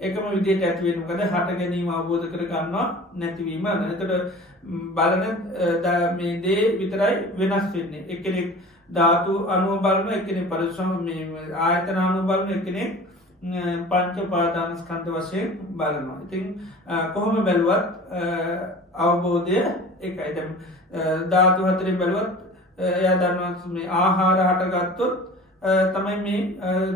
එකම විදියට ඇතිවෙනකද හට ගැනීම අවබෝධ කරගන්නවා නැතිවීම නතට බලන මේ දේ විතරයි වෙනස් වෙන්නේ එකනෙක් ධාතු අනුව බලන එකනෙ පරිශ්‍රම ආයතන අනු බලන එකනෙක් පංච පාදානස්කන්ත වශයෙන් බලනවා. ඉතින් කොහොම බැලුවත් අවබෝධය එකයි ධාතු හතරේ බැලුවත් එය දන්නවත් මේ ආහාර හටගත්තොත් තමයි මේ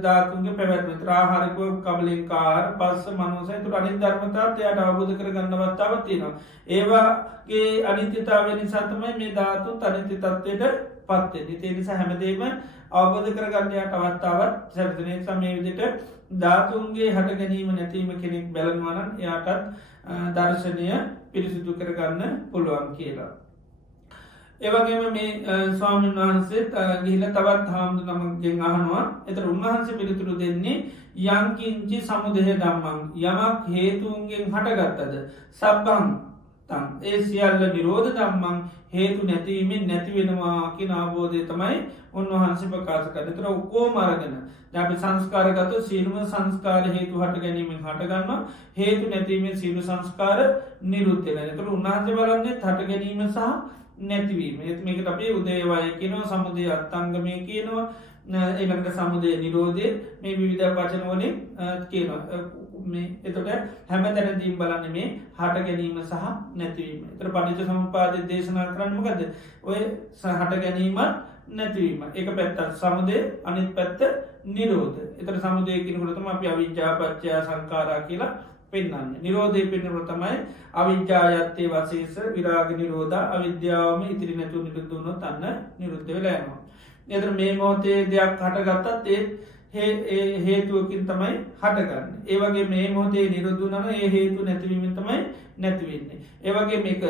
ධාතුන්ගේ පැවැත්ම ආහාරකව කබලින්කාර පස්ස මනුසය තුර අනි ධර්මතාත් එයට අවබෝධ කර ගන්නවත්තාව තියෙනවා. ඒවාගේ අනිත්‍යතාව නිසාතමයි මේ ධාතු අනිත්‍ය තත්වයට පත්වේ නිතේ නිසා හැමදේම අවබෝධ කරගන්නයට අවත්තාවත් සැරතනය සමේ විදිට ධාතුන්ගේ හට ගැනීම නැතිීම කෙනෙක් බැලන්වනන් එයාටත් දර්ශනය පිරිසිදු කරගන්න පුළුවන් කියලා. ඒවගේම මේ ස්වාමීන් වහන්සේ ගිහිල තවත් හාමුදු නමගෙන් අහනවා එතර උන්වහන්සේ පිළිතුරු දෙන්නේ යංකින්චි සමුදහ දම්මන් යමක් හේතුන්ගෙන් හටගත්තද සබ්බං තන් ඒ සියල්ල නිරෝධ දම්මන් හේතු නැතිවීමෙන් නැතිවෙනවා කිය අවබෝධය තමයි උන්වහන්සේ ප්‍රකාශ කරතර ඔක්කෝ මරගෙන අපි සංස්කාරගත සීරුම සංස්කාර හේතු හට ගැනීමෙන් හටගන්න හේතු නැතිවීමෙන් සීරු සංස්කාර නිරුත්තෙන තුර උන්හන්සේ බලන්නේ හට ගැනීම සහ නැතිවීම ඒත් අපේ උදේවාය කියනවා සමුදය අත්තංගමය කියනවා එළකට සමුදය නිරෝධය මේ විවිධ වචනවලින් කියනවා මේ එතොට හැම තැනදීම් බලන්න මේ හට ගැනීම සහ නැතිවීම තර පටිච සම්පාද දේශනා කරන්නමකද ඔය සහට ගැනීමත් නැතිවීම එක පැත්තත් සමුදය අනිත් පැත්ත නිරෝධ එතර සමුදයකිනකරතම අපි අවිද්‍යාපච්චයා සංකාරා කියලා පෙන්න්න නිරෝධය පෙන්න්නට තමයි අවිද්‍යායත්තේ වසේස විරාග නිරෝධ අවිද්‍යාවම ඉතිරි නැතු නිරුද්ධුණු තන්න නිරුද්ධ වෙලෑනවා. එතර මේ මෝතේ දෙයක් හටගත්තත් ඒ හේතුවකින් තමයි හටගන්න. ඒවගේ මේ මෝතේ නිරුද්ධනන ඒ හේතු නැතිවීමෙන් තමයි නැතිවෙන්නේ. ඒවගේ මේක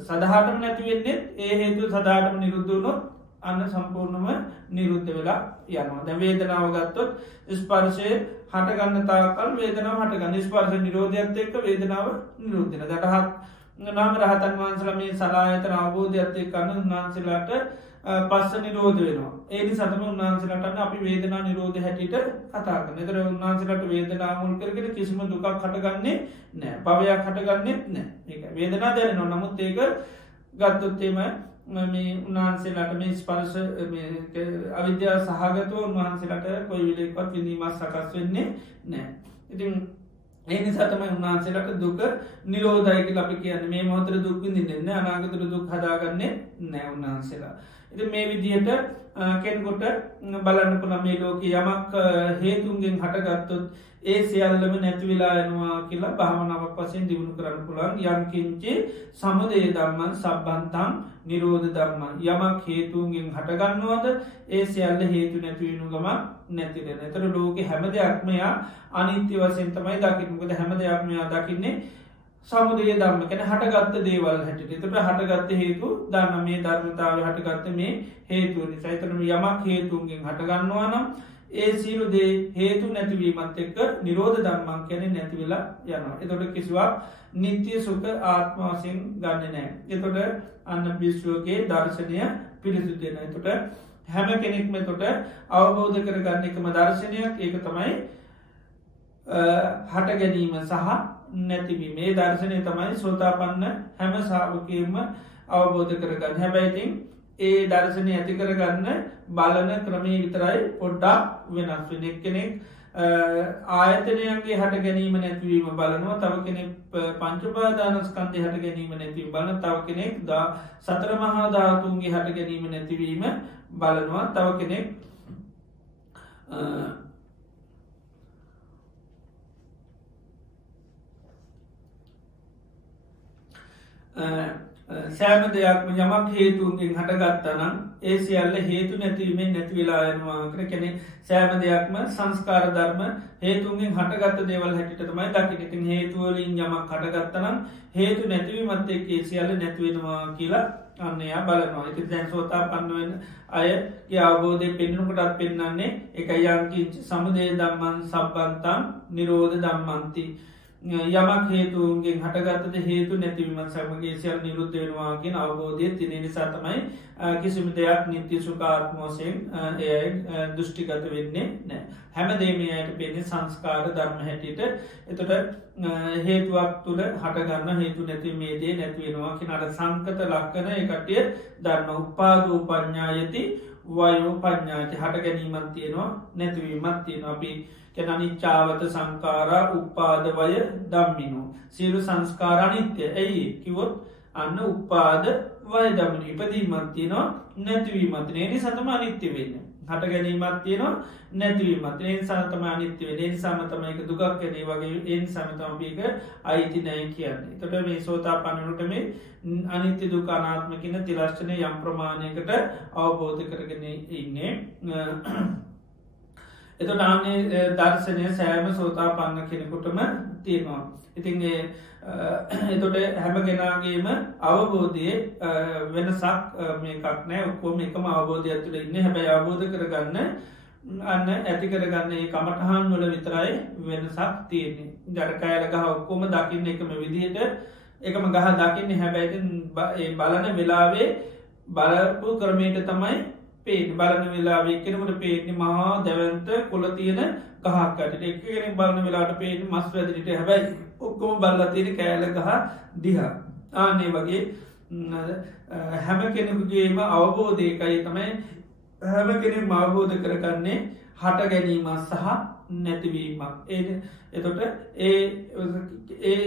සදහටම නැතිවෙන්නේ ඒ හේතු සදාටම නිරුද්ධුණොත් අන්න සම්පූර්ණම නිරුද්ධ වෙලා යනවා. දැ වේදනාව ගත්තොත් ස්පර්ශය හටගන්න තාකල් වේදනාව හටගන්න ස්පර්ශ නිරෝධයක්ත් එක්ක වේදනාව නිරුද්ධන දටහත් නාම රහතන් වහන්සල මේ සලායතන අවබෝධයක්ත්තය කන්න උන්වහන්සලාට පස්ස නිරෝධ වෙනවා. ඒනි සතම උන්වහන්සලට අපි වේදනා නිරෝධ හැටියට කතාක නතර උන්වහන්සලට වේදනා මුල් කරගෙන කිසිම දුකක් හටගන්නේ නෑ පවයක් හටගන්නෙත් නෑ ඒ වේදනා දැනනවා නමුත් ඒක ගත්තොත්තේම මේ උන්වහන්සේලාට මේ ස්පර්ශ අවිද්‍යා සහගතව උන්වහන්සේලාට කොයි විලෙක්වත් විඳීමත් සකස් වෙන්නේ නෑ. ඉතින් ඒනි සතම උන්වහන්සේලාට දුක නිරෝධයක අපි කියන්න මේ මොහතර දුක් විඳින්න අනාගතර දුක් හදාගන්නේ නෑ උන්වහන්සේලා. ඉති මේ විදිහට කෙන්කොට බලන්න පුළ මේ ලෝක යමක් හේතුන්ගෙන් හටගත්තොත් ඒ සියල්ලම නැතිවෙලා යනවා කියලා භාවනාවක් වසයෙන් දියුණු කරන්න පුළන් යම්කින්චේ සමුදේ දම්මන් සබ්බන්තන් නිරෝධ දම්ම යමක් හේතුන්ගෙන් හටගන්නවාද ඒ සියල්ල හේතු නැතිවෙනු ගම නැතිවෙන. එතර ලෝක හැම දෙයක්මයා අනිත්‍ය වසයෙන් තමයි දකිනකද හැම දෙයක්මයා දකින්නේ සමුදය ධර්ම කැන හටගත්ත දේවල් හැටිට තට හටගත්ත හේතු දන්න මේ ධර්මතාව හටගත්ත මේ හේතු නිසයිතරම යමක් හේතුන්ගෙන් හටගන්නවා නම් ඒ සීරු දේ හේතු නැතිවීමත් එක්ක නිරෝධ ධම්මන් කැන නැතිවෙලා යනවා. එතොට කිසිවක් නිත්‍ය සුක ආත්මාසින් ගන්න නෑ. එතොට අන්න බිශ්වගේ දර්ශනය පිළිසුදෙන. එතොට හැම කෙනෙක්ම තොට අවබෝධ කර ගන්න එකම දර්ශනයක් ඒක තමයි හට ගැනීම සහ නැතිවී මේ දර්ශනය තමයි සෝතාපන්න හැම සාාවකයම අවබෝධ කරගන්න හැබැයිතින් ඒ දර්ශනය ඇති කරගන්න බලන ක්‍රමී විතරයි පොඩ්ඩක් වෙනස් වෙනෙක් කෙනෙක් ආයතනයන්ගේ හට ගැනීම නැතිවීම බලනවා තව කෙනෙ පංචපාදානස්කන්ති හට ගැනීම නැතිව බලන තව කෙනෙක් දා සතර මහාධාතුන්ගේ හට ගැනීම නැතිවීම බලනවා තව කෙනෙක් සෑම දෙයක්ම යමක් හේතුන්ගෙන් හටගත්තනම් ඒ සියල්ල හේතු නැතිවීමෙන් නැතිවෙලා යනවා කෙනෙ සෑම දෙයක්ම සංස්කාර ධර්ම හේතුන්ගෙන් හටගත්ත දේවල් හැටිටමයි දකිනඉතින් හේතුවලින් යමක් හටගත්තනම් හේතු නැතිවීමත් එක්කේ සියල්ල නැතිවෙනවා කියලා අන්නයා බලනවා ඇති දැන් සෝතා පන්නුවෙන් අයගේ අවබෝධය පෙන්නුකටත් පෙන්න්නන්නේ එක යංකිච සමුදේ දම්මන් සබ්බන්තම් නිරෝධ දම්මන්ති යමක් හේතුන්ගෙන් හටගත්තද හේතු නැතිවීමත් සමගේ සියල් නිරුද්ධ වෙනවාගෙන අවබෝධය තින නිසා තමයි කිසිම දෙයක් නිත්‍ය සුකාත්මෝසයෙන් එය දෘෂ්ටිගත වෙන්නේ නෑ හැම දේමයට පෙන්නේ සංස්කාර ධර්ම හැටියට එතට හේතුවක් තුළ හටගන්න හේතු නැති මේදේ නැතිවෙනවා කිනට සංකත ලක්කන එකටිය ධර්ම උපාදූ පඥ්ඥායති වයෝ පඥ්ඥාති හට ගැනීමත් තියෙනවා නැතිවීමත් තියෙන අපි කැනනිච්චාවත සංකාරා උපාදවය දම්මිනු. සියලු සංස්කාරනිත්‍ය ඇයි කිවොත් අන්න උපාද වය දමින ඉපදීමත්තියනවා නැතිවීමත්නේනි සතම අනිත්‍ය වෙන්න. හට ගැනීමත් තියෙනවා නැතිවීමත් එන් සතම අනිත්‍ය වෙන සමතමයක දුකක් ගැනේ වගේ එන් සමතමපික අයිති නෑ කියන්නේ. තොට මේ සෝතා පණනුටම අනිත්‍ය දුකානාත්මකින තිලර්ශනය යම් ප්‍රමාණයකට අවබෝධ කරගෙන ඉන්නේ. එතු නානේ දර්ශනය සෑම සෝතා පන්න කෙනෙකුටම තියෙනවා. ඉතින් එතොට හැම කෙනගේම අවබෝධය වෙනසක් මේකක් නෑ ඔක්කෝම එකම අවබෝධය ඇතුළ ඉන්න හැබැයි අවබෝධ කරගන්න අන්න ඇති කරගන්නේ කමටහන් වල විතරයි වෙනසක් තියෙන්නේ ජරකෑල ගහ ඔක්කොම දකින්න එකම විදිහට එකම ගහ දකින්න හැබැයිති බලන වෙලාවේ බලපු ක්‍රමයට තමයි පේට බලන වෙලා වෙක්කෙනකට පේටනි මහා දැවන්ත කොල තියෙන ගහක්කට එකෙන බලන වෙලාට පේට මස් වැදිට හැබැයි ඔක්කොම බල්ල තියෙන කෑල ගහ දිහා ආනේ වගේ හැම කෙනෙකුගේම අවබෝධයකයි තමයි හැම කෙනෙක් අවබෝධ කරගන්නේ හට ගැනීම සහ නැතිවීමක් එතොට ඒ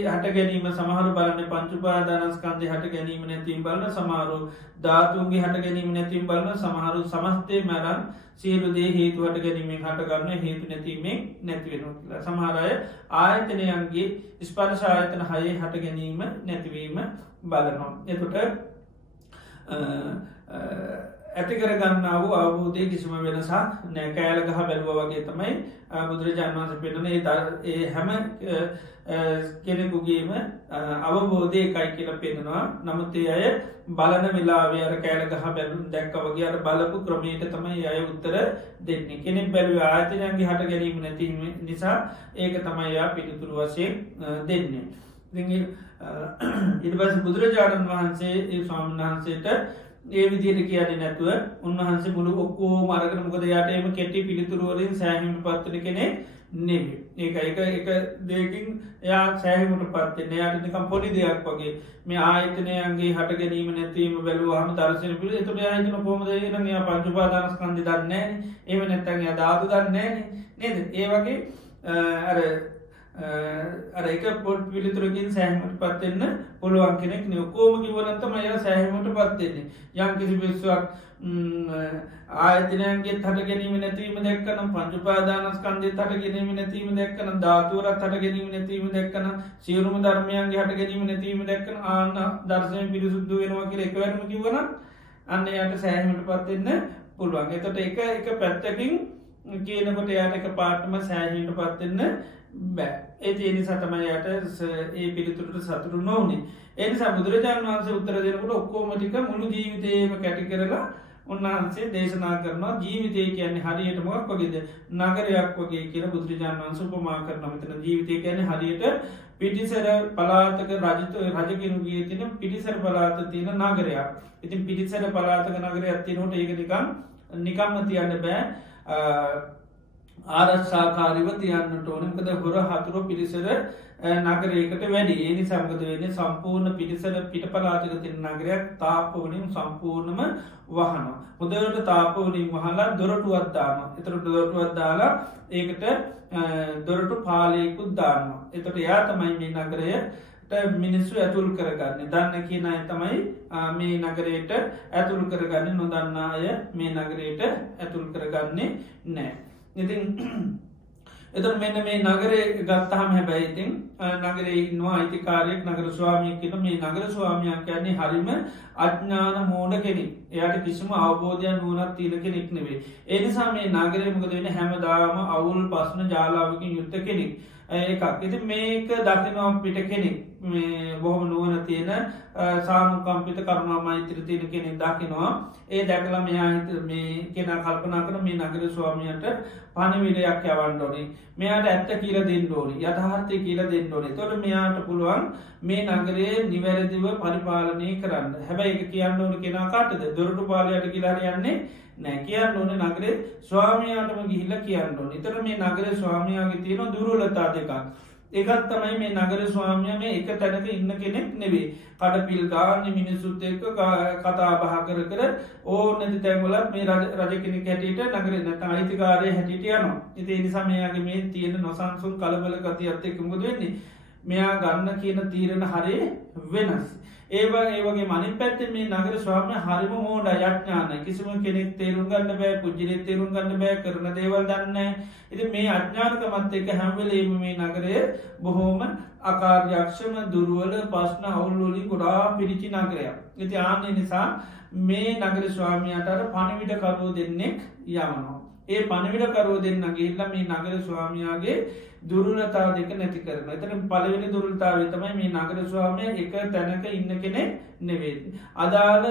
හට ගැනීම සමහරු බලන්න පංචුපාදානස්කන්දය හට ගැනීම නැතිම් බලන සමාරු ධාතුන්ගේ හට ගැනීම නැතිම් බලන සමහරු සමස්තය මැරන් සියලුදේ හේතුවට ගැනීමෙන් හටගන්න හේතු නැතිීමෙන් නැතිවෙන කියලා සමහරය ආයතනයන්ගේ ස්පර්ශායතන හයේ හට ගැනීම නැතිවීම බලනවා එතොට ඇති කරගන්නාව අවබෝධය කිසිම වෙනසක් නෑ කෑල ගහ බැලුව වගේ තමයි බුදුරජාණන් වන්ස පෙනන ඒ හැම කෙනෙකුගේම අවබෝධය එකයි කියල පෙනෙනවා නමුත්තේ අය බලන වෙලාවයාර කෑල ගහ බැලුම් දැක්ක වගේ අර බලපු ක්‍රමයට තමයි අය උත්තර දෙන්නේ කෙනෙක් බැලුව ආයතනයන්ගේ හට ගැනීම නැතිීම නිසා ඒක තමයියා පිළිතුරු වශයෙන් දෙන්නේ. ඉනිවස බුදුරජාණන් වහන්සේ ඒ ස්වාමන් වහන්සේට ඒ විදියට කියන්නේ නැතුව උන්වහන්සේ මුළු ඔක්කෝ මරගන මොකද යාට එම කෙටි පිළිතුරුවලින් සෑහිමට පත්වන කෙනෙ නෙවි එක දෙකින් එයා සෑහිමට පත්වන යාට නිකම් පොඩි දෙයක් වගේ මේ ආයතනයන්ගේ හට ගැනීම නැතිවීම බැලුවහම දර්ශන පිළ එතුට ආයතන කොමද යා පංචුපාදානස්කන්ධ දන්නේ ඒම නැත්තන් දාතු දන්නේ නේද ඒ වගේ අර එක පොට් පිළිතුරකින් සෑහමට පත්වෙන්න පුළුවන් කෙනෙක් නයකෝම කිවනත්තම අය සෑහමට පත්වෙන්නේ යම් කිසි පිස්සුවක් ආයතනයන්ගේ හට ගැනීම නැතිවීම දැක්කනම් පංචුපාදානස්කන්දේ හට ගැනීම නැතිවීම දැක්කන ධාතුවරත් හට ගැනීම නැතිවීම දැක්කන සියලුම ධර්මයන්ගේ හට ගැනීම නැතිවීම දැක්කන ආන්න දර්ශනය පිරිසුද්දු වෙනවා කියල එකවැරම කිවන අන්න යට සෑහමට පත්වෙන්න පුළුවන් එතට එක පැත්තකින් කියනකොට යාට එක පාටම සෑහීට පත්වෙන්න බෑ ඒතිනි සතමයට ඒ පිළිතුරට සතුරු නොවනේ එනිසා බුදුරජාණන් වහන්සේ උත්තර දෙනකට ඔක්කෝමටික මුළු ජීවිතයම කැටි කරලා උන්වහන්සේ දේශනා කරනවා ජීවිතය කියන්නේ හරියට මොක් වගේද නගරයක් වගේ කියල බුදුරජාණන් වන්ස උපමා කරන මෙතන ජීවිතය කියන හරියට පිටිසර පලාතක රජතු රජකිනුගේ තින පිටිසර පලාත තියෙන නගරයක් ඉතින් පිටිසර පලාතක නගර ඇත්තිනොට ඒක නිකම්ම තියන්න බෑ ආරක්ෂාකාරිව තියන්නට ඕනකද හොර හතුර පිරිසර නගරයකට වැඩි ඒනි සම්ගත වෙන්නේ සම්පූර්ණ පිරිසර පිට පලාතක තින නගරයක් තාපවනින් සම්පූර්ණම වහන හොදට තාපවනින් වහලා දොරටුවත්දාම එතර දොරටුවත්දාලා ඒකට දොරටු පාලයකුත් දාන්න එතට යා තමයි මේ නගරය මිනිස්සු ඇතුල් කරගන්න දන්න කියන අය තමයි මේ නගරයට ඇතුල් කරගන්න නොදන්න අය මේ නගරයට ඇතුල් කරගන්නේ නෑ ඉතින් එත මෙන්න මේ නගරේ ගත්තහම හැබැයිතින් නගරේ ඉන්නවා අයිතිකාරයෙක් නගර ස්වාමිය කියන මේ නගර ස්වාමියක් කියන්නේ හරිම අඥ්ඥාන මෝඩ කෙනෙක් එයට කිසිම අවබෝධයන් වුණත් තියෙන කෙනෙක් නෙවේ එනිසා මේ නගරය මොකද වෙන හැමදාම අවුල් පස්න ජාලාවකින් යුත්ත කෙනෙක් එකක් ඉති මේක දකිනවා පිට කෙනෙක් බොහොම නුවන තියෙන සානුකම්පිත කරුණා මෛත්‍ර තියෙන කෙනෙක් දකිනවා ඒ දැකලා මෙයා මේ කෙන කල්පනා කර මේ නගර ස්වාමියන්ට පණවිඩයක් යවන්ඩෝනි මෙයාට ඇත්ත කියල දෙන්නඩෝනි යථහර්ථය කියල දෙන්නඩෝනි තොට මෙයාට පුළුවන් මේ නගරේ නිවැරදිව පරිපාලනය කරන්න හැබැයි එක කියන්න ඕන කෙනා කාටද දොරටු පාලයට කියලාර යන්නේ නෑ කියන්න ඕන නගරේ ස්වාමයාටම ගිහිල්ල කියන්න ඕන නිතර මේ නගර ස්වාමයාගේ තියෙන දුරුලතා දෙකක් ඒකත් තමයි මේ නගර ස්වාමිය මේ එක තැනක ඉන්න කෙනෙක් නෙවේ කඩ පිල් ගාන්න මිනිස්සුත් එක්ක කතා බහ කර ඕ නැති තැන්ගලත් මේ රජ කෙනෙක් හැටියට නගර නැත අයිතිකාරය හැටියට යනවා ඉති නිසාමයාගේ මේ තියෙන නොසන්සුන් කලබල ගති අත් එක්කමුද වෙන්නේ මෙයා ගන්න කියන තීරණ හරේ වෙනස් ඒවගේ මනින් පැත්තේ මේ නගර ස්වාමය හරිම මෝඩ යඥාන කිසිම කෙනෙක් තේරුම් ගන්න බෑ පුද්ජිලෙ තේරුම් ගන්න බෑ කරන දේවල් දන්න ඉති මේ අඥානකමත් එක හැම්වලේම මේ නගරය බොහෝම අකාර්යක්ෂම දුරුවල පස්න අවුල්ලෝලින් ගොඩා පිරිචි නගරයක් ඉති ආන්නේ නිසා මේ නගර ස්වාමියයට පණවිඩකරුව දෙන්නෙක් යවනවා ඒ පණවිඩකරුව දෙන්න ගේල්ල මේ නගර ස්වාමයාගේ දුරුලතා දෙක නැති කරන එතන පලවෙනි දුරුල්තාව තමයි මේ නගර ස්වාමය එක තැනක ඉන්න කෙනෙක් නෙවේ අදාළ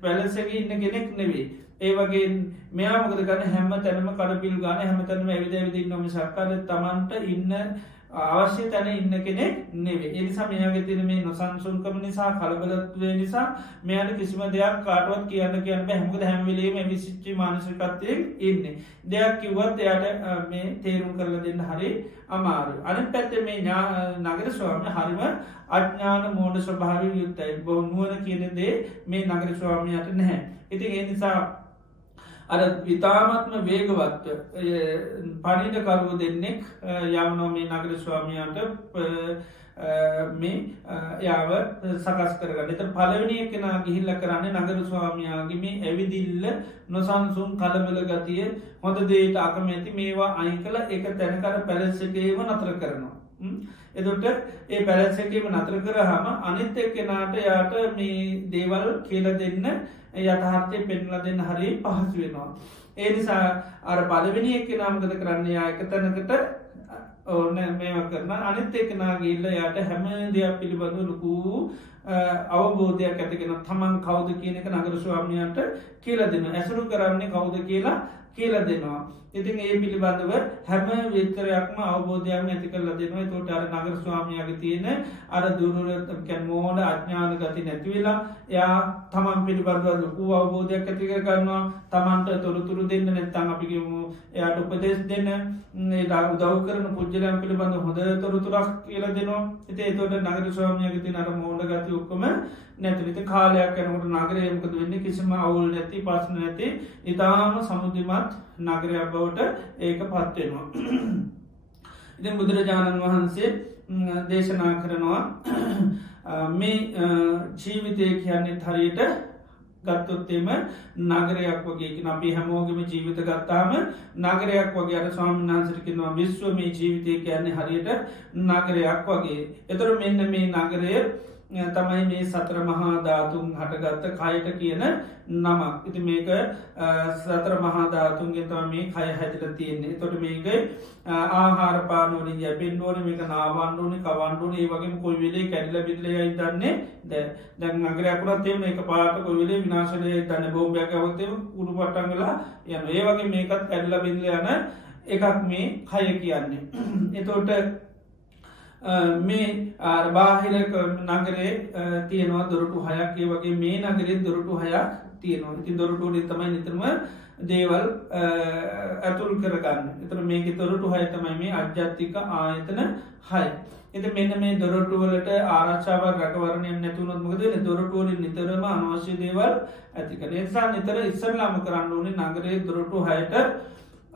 පැලසගේ ඉන්න කෙනෙක් නෙවේ ඒවගේ මෙයා මොකද ගන්න හැම තැනම කඩපිල් ගාන හැමතැනම ඇවිද විදින්න නොම සක්කර තමන්ට ඉන්න අවශ්‍ය තැන ඉන්න කෙනෙක් නෙවේ එනිසා මෙයාගේ තින මේ නොසන්සුන්කම නිසා කලබලත්වය නිසා මෙයාට කිසිම දෙයක් කාටුවත් කියන්න කියන්න හැමකද හැමවිලීම විසිච්චි මානසිකත්වයෙන් ඉන්න දෙයක් කිව්වත් එයට මේ තේරුම් කරල දෙන්න හරි අමාරු අන පැත්ත මේ නගර ස්වාමය හරිම අඥ්ඥාන මෝඩ ස්වභාවි යුත්තයි බො නුවන කියනදේ මේ නගර ස්වාමයට නැහැ ඉතින් ඒ නිසා අර ඉතාමත්ම වේගවත් පනිටකරුව දෙන්නෙක් යවනෝ මේ නගර ස්වාමියන්ට මේ යාව සකස් කරගන්න එත පලවනය කෙනා ගිහිල්ල කරන්න නගර ස්වාමයාගේ මේ ඇවිදිල්ල නොසන්සුන් කලබල ගතිය හොඳ දේට අකමැති මේවා අයි කළ එක තැනකර පැලෙස්සකේම නතර කරනවා එදොට ඒ පැලැසකීම නතර කරහම අනිත් එක් කෙනාට යාට මේ දේවල් කියල දෙන්න යථහර්තය පෙන්ල දෙන්න හරි පහසු වෙනවා. ඒ නිසා අර පලවෙනි එක් නාමගත කරන්නේ එක තැනකට ඕන මේව කරන අනිත් එක්නාගේල්ල යට හැම දෙයක් පිළිබඳු ලොකු අවබෝධයක් ඇතිගෙන තමන් කවුද කියන එක නගර ස්වාමියන්ට කියල දෙන්න ඇසුරු කරන්නේ කවුද කියලා කියල දෙනවා. ඉතින් ඒ පිළිබඳව හැම විතරයක්ම අවබෝධයක් ඇති කරල දෙනවා තොට අර නගර ස්වාමියගේ තියෙන අර දුරුරකැන් මෝඩ අඥ්ඥාන ගති නැතිවෙලා යා තමන් පිළිබඳව ලොකු අවබෝධයක් ඇතිකර කරනවා තමන්ට තොරතුරු දෙන්න නැත්තං අපිගමු එයට උපදෙස් දෙන්න උදව් කරන පුද්ජලයන් පිළිබඳ හොඳ තොරතුරක් කියල දෙනවා එතේ තොට නගර ස්වාමියගේ ති අර මෝඩ ගති ඔක්කම නැතිවිත කාලයක් යනකට නගරයමකද වෙන්න කිසිම අවුල් නැති පස්න නැති ඉතාම සමුද්ධිමත් නගරයක් බවට ඒක පත්වෙනවා. ඉතින් බුදුරජාණන් වහන්සේ දේශනා කරනවා මේ ජීවිතය කියන්නේ හරියට ගත්තොත්තේම නගරයක් වගේ අපි හැමෝගම ජීවිත ගත්තාම නගරයක් වගේ අර ස්වාමිනාන්සරකිනවා විශ්ව මේ ජීවිතය කියන්නේ හරියට නගරයක් වගේ. එතර මෙන්න මේ නගරය තමයි මේ සතර මහා ධාතුන් හටගත්ත කයට කියන නමක්. ඉති මේක සතර මහා ධාතුන්ගෙන් තම මේ කය හැතිල තියෙන්නේ. තොට මේක ආහාරපානුවලින් යැපෙන් ෝන මේක නාවන්ඩුවනි කවන්ඩුවන ඒ වගේ කොයි වෙලේ කැඩිල බිල්ලයයි දන්නේ දැන් අගරයකුරත්තේම එක පාට කොයිවෙලේ විනාශනය දන්න බෝම්භයක් අවත්තම උඩු පටන්ගලා යන ඒ වගේ මේකත් කැඩිල බිල්ල යන එකක් මේ කය කියන්නේ. එතෝට මේ බාහිර නගරේ තියනවා දොරටු හයක් ඒ වගේ මේ නගරේ දොරටු හයක් තියනවා. ඉතින් දොරටු නිතමයි නිතරම දේවල් ඇතුල් කරගන්න. එතර මේක දොරටු හය තමයි මේ අජ්‍යත්තික ආයතන හය. එති මෙන්න මේ දොරටුවලට ආරක්ෂාවක් රැකවරණය නැතුනොත් මොකද දොරටුවලින් නිතරම අනවශ්‍ය දේවල් ඇතික. නිසා නිතර ඉස්සරලාම කරන්න ඕනේ නගරේ දොරටු හයට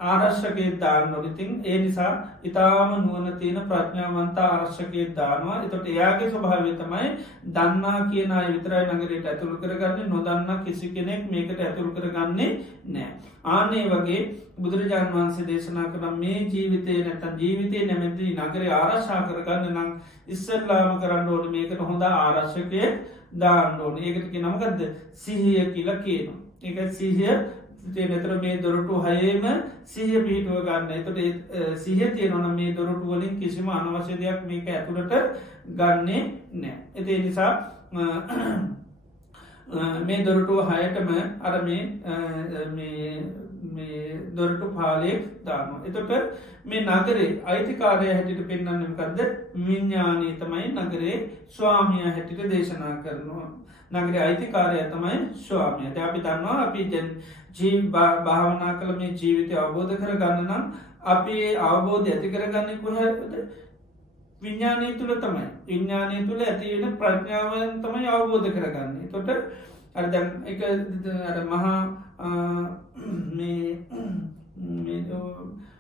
ආරශ්‍යකයේ දාන්න නොරිතින් ඒ නිසා ඉතාම නුවන තියෙන ප්‍රඥාවන්ත ආරශ්‍යකයේ දානවා. එතොට එයාගේ ස්වභාවය තමයි දන්නා කියන විතරයි නගරයට ඇතුළු කරගන්න නොදන්න කිසි කෙනෙක් මේකට ඇතුළු කරගන්නේ නෑ. ආනේ වගේ බුදුරජාණන් වහන්සේ දේශනා කරන මේ ජීවිතය නැත ජීවිතය නැමැති නගරේ ආරශ්ා කරගන්න නම් ඉස්සල්ලාම කරන්න ඕන මේකට හොඳ ආරශ්‍යකය දාන්න ඕන. ඒකට නමකක්ද සිහිය කියල කියනවා. එක සිහිය නතර මේ දොරටු හයේම සිහ පිහිටුව ගන්න. එතට සිහ තියනොන මේ දොරටුවලින් කිසිම අනවශ්‍ය දෙයක් මේක ඇතුළට ගන්නේ නෑ. එති නිසා මේ දොරටුව හයටම අර මේ දොරටු පාලයෙක් දාම. එතොට මේ නගරේ අයිතිකාරය හැටිට පෙන්න්නන්නකක්ද විඤ්ඥානී තමයි නගරේ ස්වාමිය හැටිට දේශනා කරනවා. නගර අයිතිකාරය තමයි ස්වාමිය අපි දන්නවා අපි ජී භාවනා කළ මේ ජීවිතය අවබෝධ කර ගන්න නම් අපි අවබෝධ ඇති කරගන්න කොහද විඤ්ඥානය තුළ තමයි විඤ්ඥානය තුළ ඇතිවෙන ප්‍රඥාවන් තමයි අවබෝධ කරගන්නේ. තොට අර්දැන් එක මහා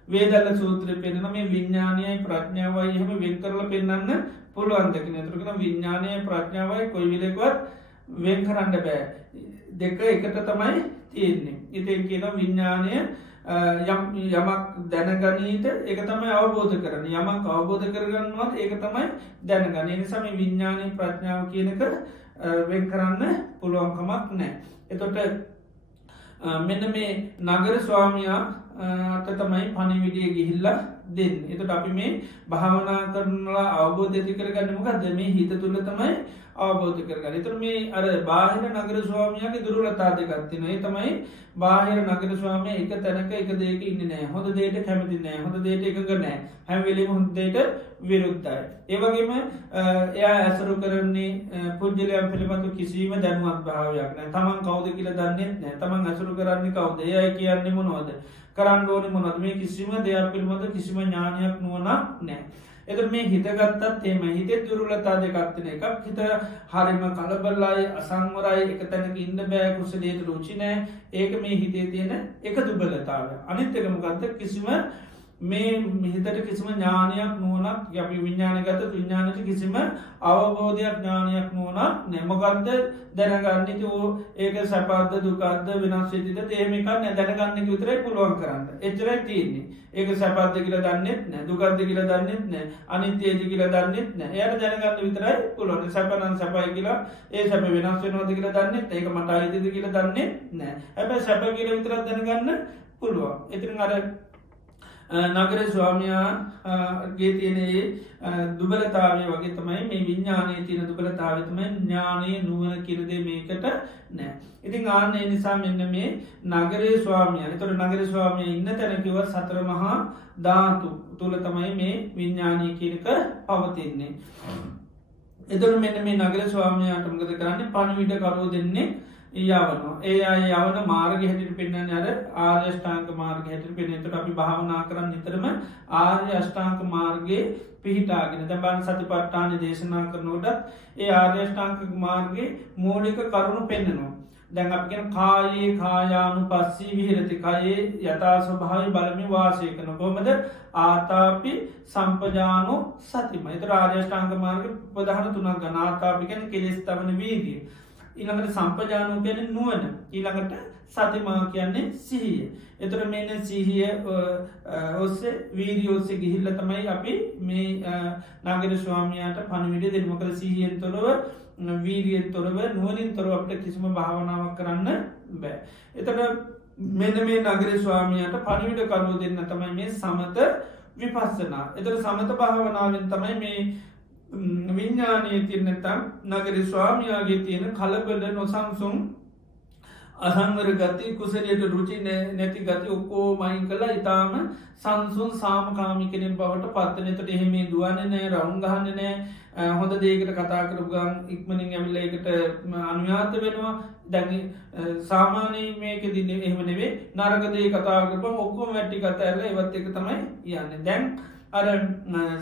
වේදල සූත්‍ර පෙනෙන මේ විඤ්ඥානයයි ප්‍රඥාවයි හම වෙන් කරල පෙන්න්න පුළුවන්දක නතුරකන විඤ්ඥානය ප්‍රඥාවයි කොයි විලෙකවත් වෙන් කරන්න බෑ දෙක එකට තමයි තියෙන්නේ. ඉතින් කියන විඤ්ඥානය යමක් දැනගනීට ඒක තමයි අවබෝධ කරන යමක් අවබෝධ කරගන්නවත් ඒක තමයි දැනගන නිසම විඤ්ඥානය ප්‍රඥාව කියනක වෙන් කරන්න පුළුවන්කමක් නෑ. එතොට මෙන්න මේ නගර ස්වාමයා තමයි පනිවිඩිය ගිහිල්ල දෙන්න. එතට අපි මේ භාවනා කරනලා අවබෝධ ඇති කරගන්න මොකක්ද මේ හිත තුළ තමයි අවබෝධ කරගන්න. එතර මේ අර බාහිර නගර ස්වාමයාගේ දුරලතා දෙකත්තින ඒ තමයි බාහිර නගර ස්වාමය එක තැනක එක දෙක ඉන්න නෑ හොඳ දේට කැමති නෑ හොඳ දේට එකක නෑ හැවිලි හොන්දේට විරුද්ධයි. ඒවගේම එයා ඇසරු කරන්නේ පුද්ජලයම් පිළිබඳු කිසිීම දැනුවත් භාවයක් නෑ තමන් කවද කියල දන්නෙත් නෑ තමන් ඇසරු කරන්නේ කවද ඒයි කියන්නේ මොනවද කරන්න ඕනි මොනද මේ කිසිම දෙයක් පිළිබඳ කිසිම ඥානයක් නුවනක් නෑ. එත මේ හිතගත්තත් එම හිතේ දුරුලතා දෙකත්තින එකක් හිත හරිම කලබල්ලායි අසංවරයි එක තැනක ඉන්න බෑ කුසලේට රුචිනෑ ඒක මේ හිතේ තියෙන එක දුබලතාව අනිත්තකමගත්ත කිසිම මේ හිතට කිසිම ඥානයක් නුවනක් යපි විඤ්ඥානගත විඤ්ඥානට කිසිම අවබෝධයක් ඥානයක් නුවනක් නැමගත්ද දැනගන්නක වූ ඒක සැපාද දුකක්ද වෙනස්වෙතිද ඒමිකක් නැ දැනගන්නක විතරයි පුළුවන් කරන්න එච්චරයි තියන්නේ ඒක සැපාද කියල දන්නෙත් නෑ දුකක්ද කියල දන්නෙත් නෑ අනිත්‍යේජ කියල දන්නෙත් නෑ එයට දැනගන්න විතරයි පුළුවන් සැපනන් සැපයි කියලා ඒ සැප වෙනස් වෙනවාද කියල දන්නෙත් ඒක මට අයිතිද කියල දන්නේ නෑ හැබැ සැප කියල විතරත් දැනගන්න පුළුවන්. ඉතින් අර නගර ස්වාමයාගේ තියනේ දුබලතාවය වගේ තමයි මේ විඤ්ඥානය තියෙන දුබලතාවතම ඥානය නුවන කිරදේ මේකට නෑ. ඉතින් ආන්නේ නිසා මෙන්න මේ නගරේ ස්වාමිය තොට නගර ස්වාමිය ඉන්න තැනකිව සතර මහා ධාතු තුළ තමයි මේ විඤ්ඥානය කියනක පවතින්නේ. එදර මෙන්න මේ නගර ස්වාමයාටමගත කරන්න පණවිඩ කරෝ දෙන්නේ යවනවා ඒ අය යවන මාර්ග හැටිට පෙන්න්න අර ආර්ය අෂ්ඨාංක මාර්ග හැටිට පෙනෙතට අපි භාවනා කරන්න නිතරම ආර්ය අෂ්ඨාංක මාර්ගයේ පිහිටාගෙන දැබන් සති පට්ටාන දේශනා කරනෝටත් ඒ ආර්යෂ්ඨාංක මාර්ගගේ මූලික කරුණු පෙන්න්නනවා. දැන් අපිගෙන කායේ කායානු පස්සී විහිරති කයේ යථා ස්වභාවි බලමි වාසය කන කොමද ආතාපි සම්පජානු සතිම එතර ආර්යෂ්ඨාංක මාර්ග ප්‍රධාන තුනක් ගනාතාපිකැන කෙලෙස් තවන වීදිය ඊළඟට සම්පජානු ගැන නුවන ඊළඟට සතිමා කියන්නේ සිහිය. එතර මේන සිහිය ඔස්සේ වීරිය ඔස්සේ ගිහිල්ල තමයි අපි මේ නාගර ස්වාමයාට පණවිඩ දෙමකද සිහියෙන් තොරව වීරියෙන් තොරව නුවනින් තොර අපට කිසිම භාවනාවක් කරන්න බෑ. එතට මෙන මේ නගර ස්වාමයාට පණවිඩ කරුව දෙන්න තමයි මේ සමත විපස්සනා. එතට සමත භාවනාවෙන් තමයි මේ විඤ්ඥානය තිරනතම් නගර ස්වාමයාගේ තියෙන කලබල නොසංසුම් අසංවර ගති කුසරයට රුචි නැති ගති ඔක්කෝ මයින් කලා ඉතාම සංසුන් සාමකාමි කෙනෙන් බවට පත්තනතට එහෙමේ දුවන්නනෑ රවුන්ගහන්න නෑ හොඳ දේකට කතා කරපුගන් ඉක්මනින් ඇමිල්ලකට අනුයාත වෙනවා දැනි සාමානී මේක දින එහෙමනෙවේ නරගදේ කතාකරප ඔක්කෝ වැට්ටි කත ඇරල ඒවත් එක තමයි යන්න දැන් අර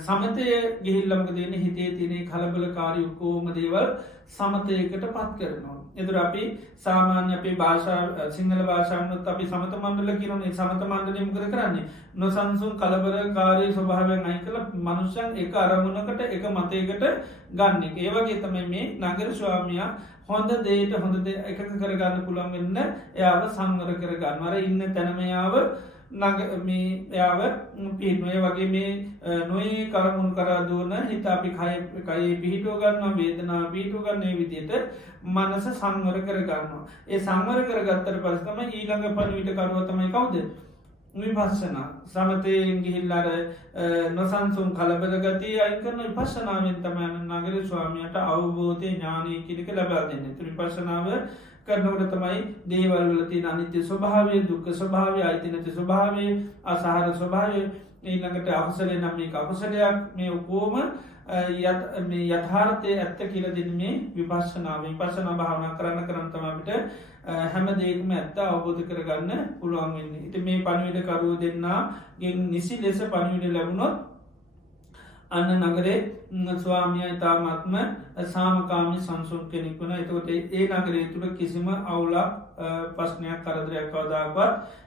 සමතය ගිහිල්ලමක දෙන හිතේ තිනේ කලබලකාරී ඔක්කෝම දේවල් සමතයකට පත් කරනවා. එදුර අපි සාමාන්‍ය අපේ භාෂා සිංහල භාෂාවනුත් අපි සමත මණ්ඩල කියරනේ සමත මණ්ඩලයමකද කරන්නේ නොසන්සුන් කලබර කාරී ස්වභාවයෙන් අයි කළ මනුෂ්‍යන් එක අරමුණකට එක මතයකට ගන්න එක. ඒවගේ තමයි මේ නගර ස්වාමියයා හොඳ දේට හොඳ එක කරගන්න පුළන් වෙන්න එයාව සංවර කරගන්න වර ඉන්න තැනමයාව එයාව පිහිටුවේ වගේ මේ නොයි කරමුණු කරාදුවන හිත අපි කයි පිහිටෝ ගන්න වේදනා පිහිටු ගන්නේ විදියට මනස සංවර කරගන්නවා. ඒ සංවර කරගත්තර පරිතම ඊළඟ පණවිට කරුවතමයි කවුද විපස්සනා සමතයෙන් ගිහිල්ලර නොසන්සුන් කලබල ගතිය අයිකරන විපස්සනාවෙන් තමයන නගර ස්වාමයට අවබෝධය ඥානය කිරික ලබා දෙන්න තුරි පශනාව කරනවට තමයි දේවල්වලති අනිත්‍ය ස්වභාවය දුක්ක ස්වභාවය අයිතිනති ස්වභාවය අසාහර ස්වභාවය ඊළඟට අකුසලය නම් මේ අකුසලයක් මේ ඔකෝම යථාර්ථය ඇත්ත කියල දෙන්නේ විපස්සනාව විපස්සනා භාවනා කරන්න කරන්නතමට හැම දේකම ඇත්ත අවබෝධ කරගන්න පුළුවන් වෙන්නේ. ඉති මේ පණවිඩ කරුව දෙන්නා ගෙන් නිසි ලෙස පණවිඩ ලැබුණොත් අන්න නගරේ ස්වාමියයි තාමත්ම සාමකාමි සංසුන් කෙනෙක් වන එතකොට ඒ නගරේ තුළ කිසිම අවුලක් පස්්නයක් කරදරයක් කවදාවත්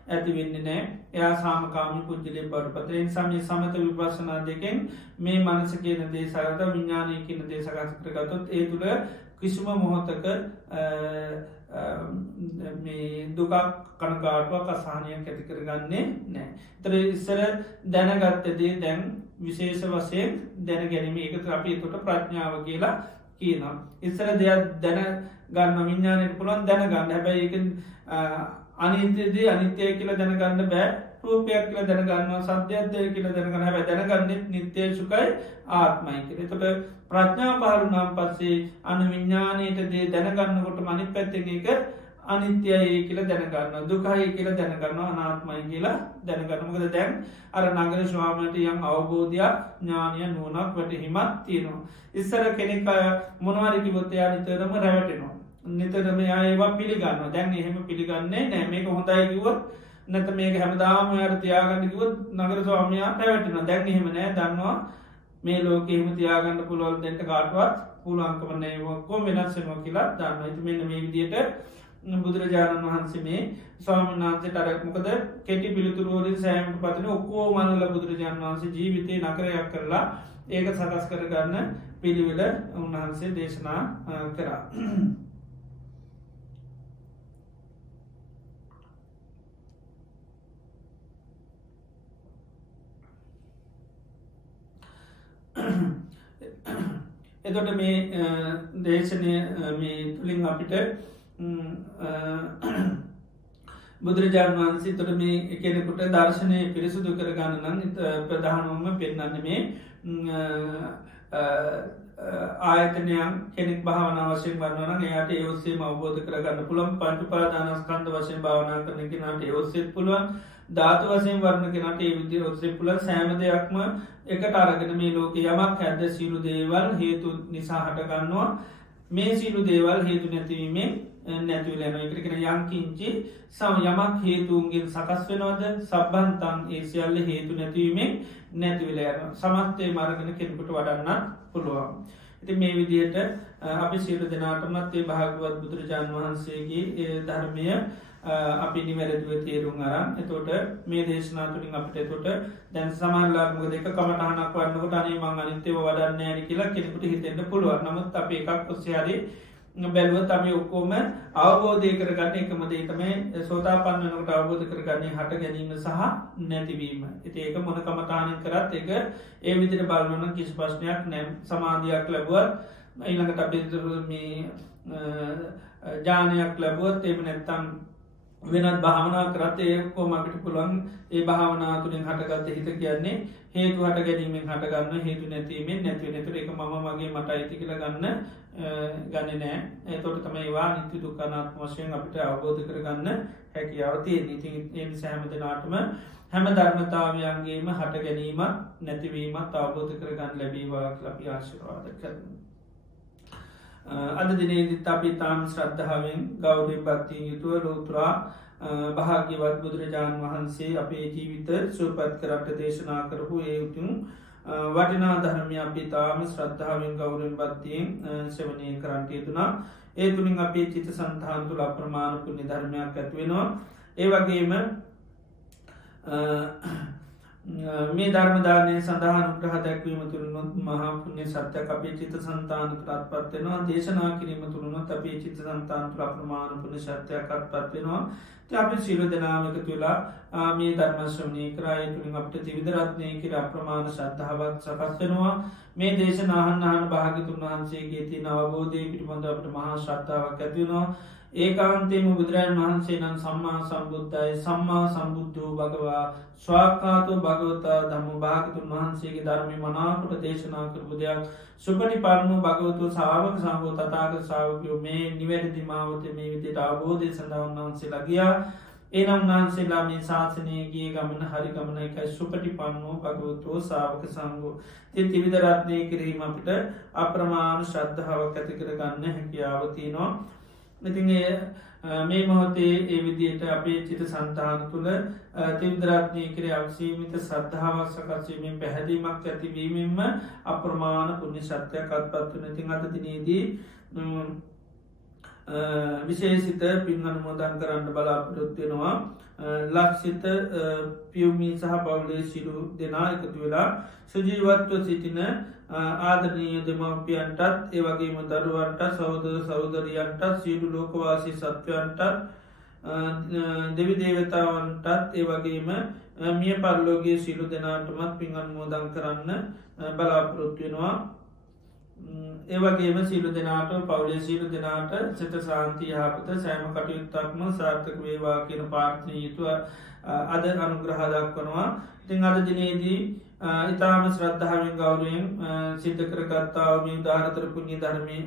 ඇති වෙන්න නෑ එයා සාමකාමි පුද්ජලය බරපතයෙන් සමය සමත විපස්සනා දෙකෙන් මේ මනස කියන දේ සරත විඤ්ඥානය කියන දේ සකස් කරගතොත් ඒ තුළ කිසිම මොහොතක දුකක් කනගාටුවක් අසාහනයක් ඇති කරගන්නේ නෑ. තර ඉස්සර දැනගත්තදේ දැන් විශේෂ වසයෙන් දැන ගැනීම ඒක අපේ තොට ප්‍රඥාව කියලා කියනම්. ඉස්සර දෙයක් දැන ගන්න විඤ්ඥානයට පුළන් දැනගන්න හැබැයි එක අනිත්‍යදී අනිත්‍යය කියලා දැනගන්න බෑ රූපයක් කියල දැනගන්නවා සද්‍යයක්දය කියල දැනගන්න හැබ දැනගන්න නිත්‍යය සුකයි ආත්මයි කියල තොට ප්‍රඥා පහරුනම් පස්සේ අන විඤ්ඥානයට දේ දැනගන්නකොට මනි පැත්තක අනිත්‍යයි කියල දැනගන්න දුකයි කියල දැනගන්න අනාත්මයි කියලා දැනගන්නමකද දැන් අර නගර ශ්වාමට යම් අවබෝධයක් ඥානය නුවනක් වැට හිමත් තියෙනවා. ඉස්සර කෙනෙක් මොනවාරකිවොත්තයා නිතරම රැවටෙනවා. නිතරම ඒවා පිළිගන්න දැන් එහෙම පිළිගන්නේ නෑ මේක හොඳයි කිවොත් නැත මේක හැමදාම යට තියාගන්නකිවොත් නගර ස්වාමයා පැවැටින දැන් එහෙම නෑ දන්නවා මේ ලෝකෙම තියාගන්න පුළුවල් දෙට කාටවත් පුළුවන්කමන්නේ කො වෙනස්සෙනවා කියලා දන්න ඇති මෙන්න මේ විදියට බුදුරජාණන් වහන්සේ මේ ස්වාමිනාන්සට අරක්මකද කෙටි පිළිතුරුවලින් සෑමට පතින ඔක්කෝ මනල බුදුරජාණන් වහන්සේ ජීවිතය නකරයක් කරලා ඒක සකස් කරගන්න පිළිවෙල උන්වහන්සේ දේශනා කරා. එතොට මේ දේශනය මේ තුළින් අපිට බුදුරජාණන් වහන්සේ තොට මේ එකෙනෙකුට දර්ශනය පිරිසුදු කරගන්න නම් ප්‍රධානවම පෙන්නන්න මේ ආයතනයන් කෙනෙක් භාවන වශයෙන් වන්නවන එයාට ඒඔස්සේ අවබෝධ කරගන්න පුළන් පටු පාදානස්කන්ද වශයෙන් භාවනා කරන කෙනට ඒඔස්සෙත් පුළුවන් ධාතු වසයෙන් වර්ණ කෙනට ඒ විදි ඔස්සේ පුළ සෑම දෙයක්ම එක ටරගෙන මේ ලෝක යමක් ඇද සිලු දේවල් හේතු නිසා හටගන්නවා මේ සිලු දේවල් හේතු නැතිවීමේ නැතිවලන එකකෙන යංකින්චි සම යමක් හේතුන්ගෙන් සකස් වෙනවද සබ්බන්තන් ඒ සියල්ල හේතු නැතිවීමේ නැතිවලයන සමස්තය මරගෙන කෙනෙකුට වඩන්න පුළුවන්. ඉති මේ විදියට අපි සියලු දෙනාටමත්ේ භාගවත් බුදුරජාණන් වහන්සේගේ ධර්මය අපි නිවැරදිව තේරුම් අරන් එතෝට මේ දේශනාතුලින් අපිට තොට දැන් සමල්ලාත්මක දෙක කමටහනක් වන්නකට අනේ මං අනිත්‍යව වඩන්න ඇනි කියලා කෙනෙකුට හිතෙන්ට පුළුවන් නමුත් අප එකක් ඔස්සයාරි බැලුවත් අපි ඔක්කෝම අවබෝධය කරගන්න එකමදේ තමයි සෝතා පන්නනකට අවබෝධ කරගන්නේ හට ගැනීම සහ නැතිවීම. ඉති ඒක මොන කමතානය කරත් එක ඒ විදිට බලවන කිසි ප්‍රශ්නයක් නැම් සමාධයක් ලැබුවත් ඊළඟට අපි ජානයක් ලැබුවත් එම නැත්තම් වෙනත් භාවනා කරතේ කෝමකට පුළුවන් ඒ භාවනා තුළින් හටගත්ත හිත කියන්නේ හේතු හට ගැනීමෙන් හටගන්න හේතු නැතිීමෙන් නැතිව නැතුර එක මගේ මට අයිති කියල ගන්න ගන්න නෑ ඒතොට තම ඒවා නිති දුකානාත් වශයෙන් අපිට අවබෝධ කරගන්න හැකියාවතිය නීති සෑමදනාටම හැම ධර්මතාවයන්ගේම හට ගැනීමත් නැතිවීමත් අවබෝධ කරගන්න ලැබීවා ලපි ආශිරවාද කරන. අද දිනේදිත් අපි තාම ශ්‍රද්ධාවෙන් ගෞරයෙන් භක්තිය යුතුව ලෝතුරා භාග්‍යවත් බුදුරජාණන් වහන්සේ අපේ ජීවිත සුවපත් කරට දේශනා කරපු ඒ උතුම් වටිනා ධර්මය අපි තාම ශ්‍රද්ධාවෙන් ගෞරයෙන් භක්තියෙන් සෙවනය කරන්ට යුතුනා ඒ තුළින් අපේ චිත සන්තාන් තුළ අප්‍රමාණ පුුණි ධර්මයක් ඇත්වෙනවා ඒ වගේම මේ ධර්මදානය සඳහන් උග්‍රහ දැක්වීම තුළනුත් මහාපුුණ්‍ය සත්‍යයක් අපේ චිත සන්තාන තුළත් පත්වෙනවා දේශනා කිරීම තුළනුත් අපේ චිත සන්තාන් තුළ ප්‍රමාණ පුුණ සත්‍යයක් අත් පත්වෙනවා අපි සිරු දෙනාමක තුලා මේ ධර්මශ්‍රමණය කරාය තුළින් අපට තිවිදරත්නය කියර අප්‍රමාණ ශද්ධාවත් සකස්වෙනවා මේ දේශනාහන් අහන භාගතුන් වහන්සේගේ තින අවබෝධය පිටිබඳ අපට මහා ශ්‍රද්ධාවක් ඇතිවෙනවා ඒකාන්තේම බුදුරජාණන් වහන්සේ නම් සම්මා සම්බුද්ධයි සම්මා සම්බුද්ධූ භගවා ස්වාක්කාතු භගවතා දම්ම භාගතුන් වහන්සේගේ ධර්මය මනාකොට දේශනා කරපු දෙයක් සුපනි පරණු භගවතු සාාවක සම්බෝ තතාක සාාවකයෝ මේ නිවැරදි මාවත මේ විදිට අවබෝධය සඳහන් වහන්සේ ලගියා ඒනම් වහන්සේලා මේ ශාසනයගේ ගමන හරි ගමන එකයි සුපටි පන්නෝ භගවතුෝ සාාවක සංගෝ ති තිවිදරත්නය කිරීම අපිට අප්‍රමාණ ශ්‍රද්ධාවක් ඇති කරගන්න හැකියාවතිනවා ඉතින් මේ මොහොතේ ඒ විදියට අපේ චිත සන්තාන තුළ තිවිදරත්නය කර අවසීමිත සද්ධාවක් සකස්වීමෙන් පැහැදීමක් ඇතිවීමෙන්ම අප්‍රමාණ පුුණ්‍ය සත්‍යයක් අත්පත්වන ඉතින් අද දිනේදී විශේෂිත පින් අනුමෝදන් කරන්න බලාපොරොත්වෙනවා ලක්ෂිත පියවමී සහ පවුලේ සිරු දෙනා එකතු වෙලා සුජීවත්ව සිටින ආදනීය දෙමවපියන්ටත් ඒවගේම දරුවන්ට සෞද සෞදරියන්ටත් සියලු ලෝකවාසී සත්වයන්ටත් දෙවි දේවතාවන්ටත් ඒවගේම මිය පරලෝගේ සිලු දෙනාටමත් පින් අනුමෝදන් කරන්න බලාපොරොත්වෙනවා ඒවගේම සිලු දෙනාට පවුලේ සිලු දෙනාට සිත සාන්තිය හපත සෑම කටයුත්තක්ම සාර්ථක වේවා කියන පාර්ථනය යුතුව අද අනුග්‍රහ දක්වනවා ඉතිං අද දිනේදී ඉතාම ශ්‍රද්ධාවෙන් ගෞරුවෙන් සිද්ධ කරගත්තාව මේ උදාහරතර පුුණ්‍ය ධර්මය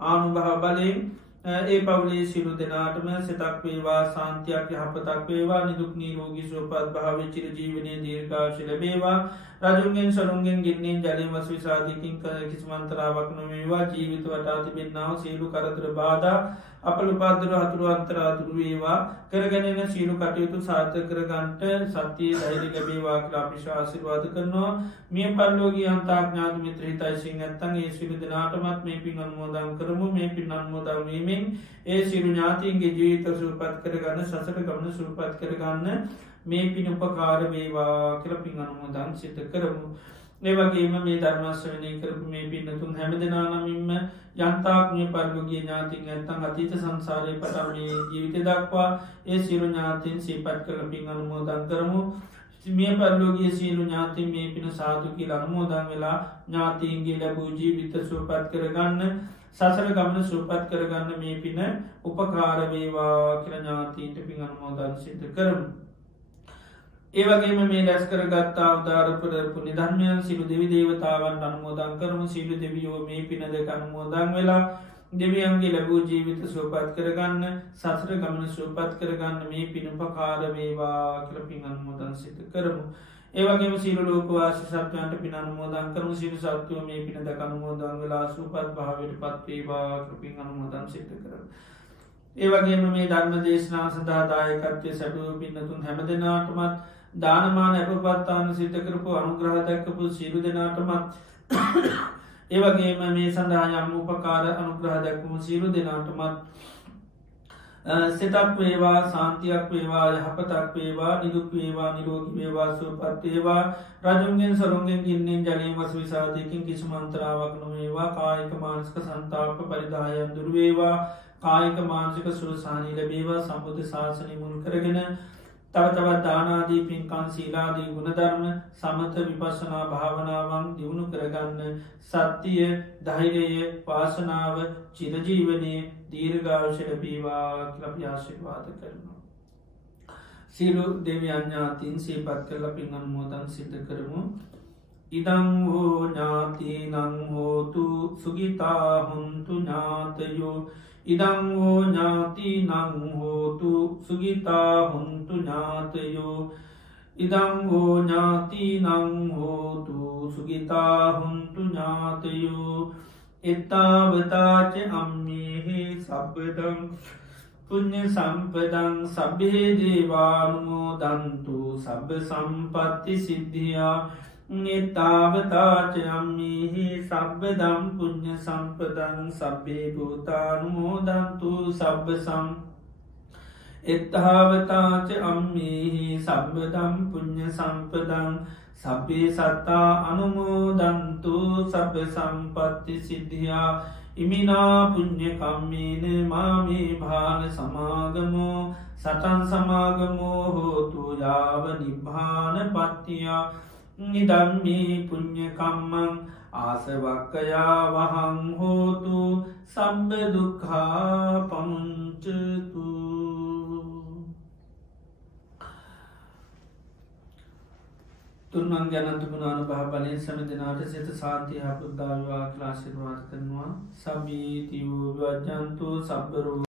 ආනුභහ බලයෙන් ඒ පවුලේ සිරු දෙනාටම සිතක් වේවා සාන්තියක් යහපතක් වේවා නිදුක්නී රෝගී සුවපත් භාව චිර ජීවනය දීර්ඝාශ ලැබේවා රජුන්ගෙන් සරුන්ගෙන් ගෙන්නෙන් ජලය වස් විසාධකින් කිසිමන්තරාවක් නොවේවා ජීවිත වටා තිබෙන්න්නාව සියලු කරතර බාධා අපල උපාදර හතුරු අන්තරාතුරු වේවා කරගැනෙන සීලු කටයුතු සාර්ථ කරගන්ට සත්‍යයේ දෛරි ලැබේවා කියලා අපිශාසිර්වාද කරනවා මිය පල්ලෝගේ අන්තාඥාත මිත්‍ර හිතයිසින් ඇත්තන් ඒ සිරු දෙනාටමත් මේ පින් අනුමෝදන් කරමු මේ පින් අනුමෝදන් වීමෙන් ඒ සිරු ඥාතින්ගේ ජීවිත සුවපත් කරගන්න සසර ගමන සුවපත් කරගන්න මේ පින් උපකාර වේවා කියලා පින් අනුමෝදන් සිද්ධ කරමු ඒවගේම මේ ධර්මශ්‍රවනය කරපු මේ පින්නතුන් හැම දෙනා නමින්ම යන්තාක්මය පරලුගේ ඥාතින් ඇත්තන් අතීත සංසාරය පටමේ ජීවිත දක්වා ඒ සිරු ඥාතින් සීපත් කළ පින් අනුමෝදන් කරමු මිය පරලෝගේ සියලු ඥාතින් මේ පින සාතුකි අනුමෝදන් වෙලා ඥාතීන්ගේ ලැබූ ජීවිත සුවපත් කරගන්න සසර ගමන සුවපත් කරගන්න මේ පින උපකාරවේවා කියල ඥාතීන්ට පින් අනුමෝදන් සිද්ධ කරමු ඒවගේම මේ රැස් කරගත්තා අවධාරපර පුුණි ධර්මයන් සිලු දෙවි දේවතාවන් අනුමෝදන් කරමු සිලු දෙවියෝ මේ පින දෙක අනුමෝදන් වෙලා දෙවියන්ගේ ලැබූ ජීවිත සුවපත් කරගන්න සසර ගමන සුවපත් කරගන්න මේ පිනුපකාර වේවා කර පින් අනුමෝදන් සිත කරමු ඒවගේම සිරු ලෝකවාසි සත්වයන්ට පින් අනුමෝදන් කරමු සිරු සත්වෝ මේ පින දෙක අනුමෝදන් වෙලා සුපත් භාවට පත්වේවා කර පින් අනුමෝදන් සිත කරමු ඒවගේම මේ ධර්ම දේශනා සඳහාදායකත්වය සැටුව පින්නතුන් හැම දෙනාටමත් දානමාන ඇපපත්තාන සිද්ධ කරපු අනුග්‍රහ දැක්කපු සිරු දෙනාටමත් ඒවගේම මේ සඳහා යම් උපකාර අනුග්‍රහ දැක්වම සිරු දෙනාටමත් සිතක් වේවා සාන්තියක් වේවා යහපතක් වේවා නිදුක් වේවා නිරෝගී වේවා සුවපත් වේවා රජුන්ගෙන් සොරුන්ගෙන් ගින්නෙන් ජලයෙන් වස් විසාදයකින් කිසිම අන්තරාවක් නොවේවා කායික මානසික සන්තාප පරිදායන් දුරු වේවා කායික මානසික සුරසානී ලැබේවා සම්බුද්ධ ශාසනය මුල් කරගෙන තව තවත් දානාදී පින්කන් සීලාදී ගුණධර්ම සමත විපස්සනා භාවනාවන් දියුණු කරගන්න සත්‍යය ධෛර්යය වාසනාව චිරජීවනය දීර්ඝායුෂ ලැබේවා කියලා අපි ආශිර්වාද කරනවා. සියලු දෙවියන්ඥාතීන් සිහිපත් කරලා පින් අනුමෝදන් සිද්ධ කරමු. ඉදං හෝ ඥාතිනං හෝතු සුගිතා හොන්තු ඥාතයෝ ඉදං හෝ ඥාතිනං හෝතු සුගිතා හොන්තු ඥාතයෝ ඉදං හෝ ඥාතිනං හෝතු සුගිතා හොන්තු ඥාතයෝ එත්තාවතාච අම්මේහි සබ්බදං පුඤ්ඤ සම්පදං සබ්බේ දේවානුමෝදන්තු සබ්බ සම්පත්ති සිද්ධියා නිතාවතාචයම්මිහි සබ්බදම් පුඤ්ඤ සම්පදං සබ්බේ භූතානුමෝදන්තු සබ්බ එත්තාවතාච අම්මිහි සබ්බදම් පුඤ්ඤ සම්පදං සබ්බේ සත්තා අනුමෝදන්තු සබ්බ සම්පත්ති සිද්ධියා ඉමිනා පුඤ්ඤ කම්මේන මාමේ භාග සමාගමෝ සතං සමාගමෝ හෝතු යාව නිබ්බාන පත්තියා නිදම්මේ පුඤ්ඤකම්මං ආසවක්කයා වහං හෝතු සම්බ දුක්ඛා පමුංචතු. තුන්වන් ගැනන්තු ගුණානු භහ බලයෙන් සැම දෙනාට සිත සාතිය හපුද්දාවා කියලා ආශිර්වාද කරනවා. සබ්බීතියෝ විවජ්ජන්තු සබ්බරෝ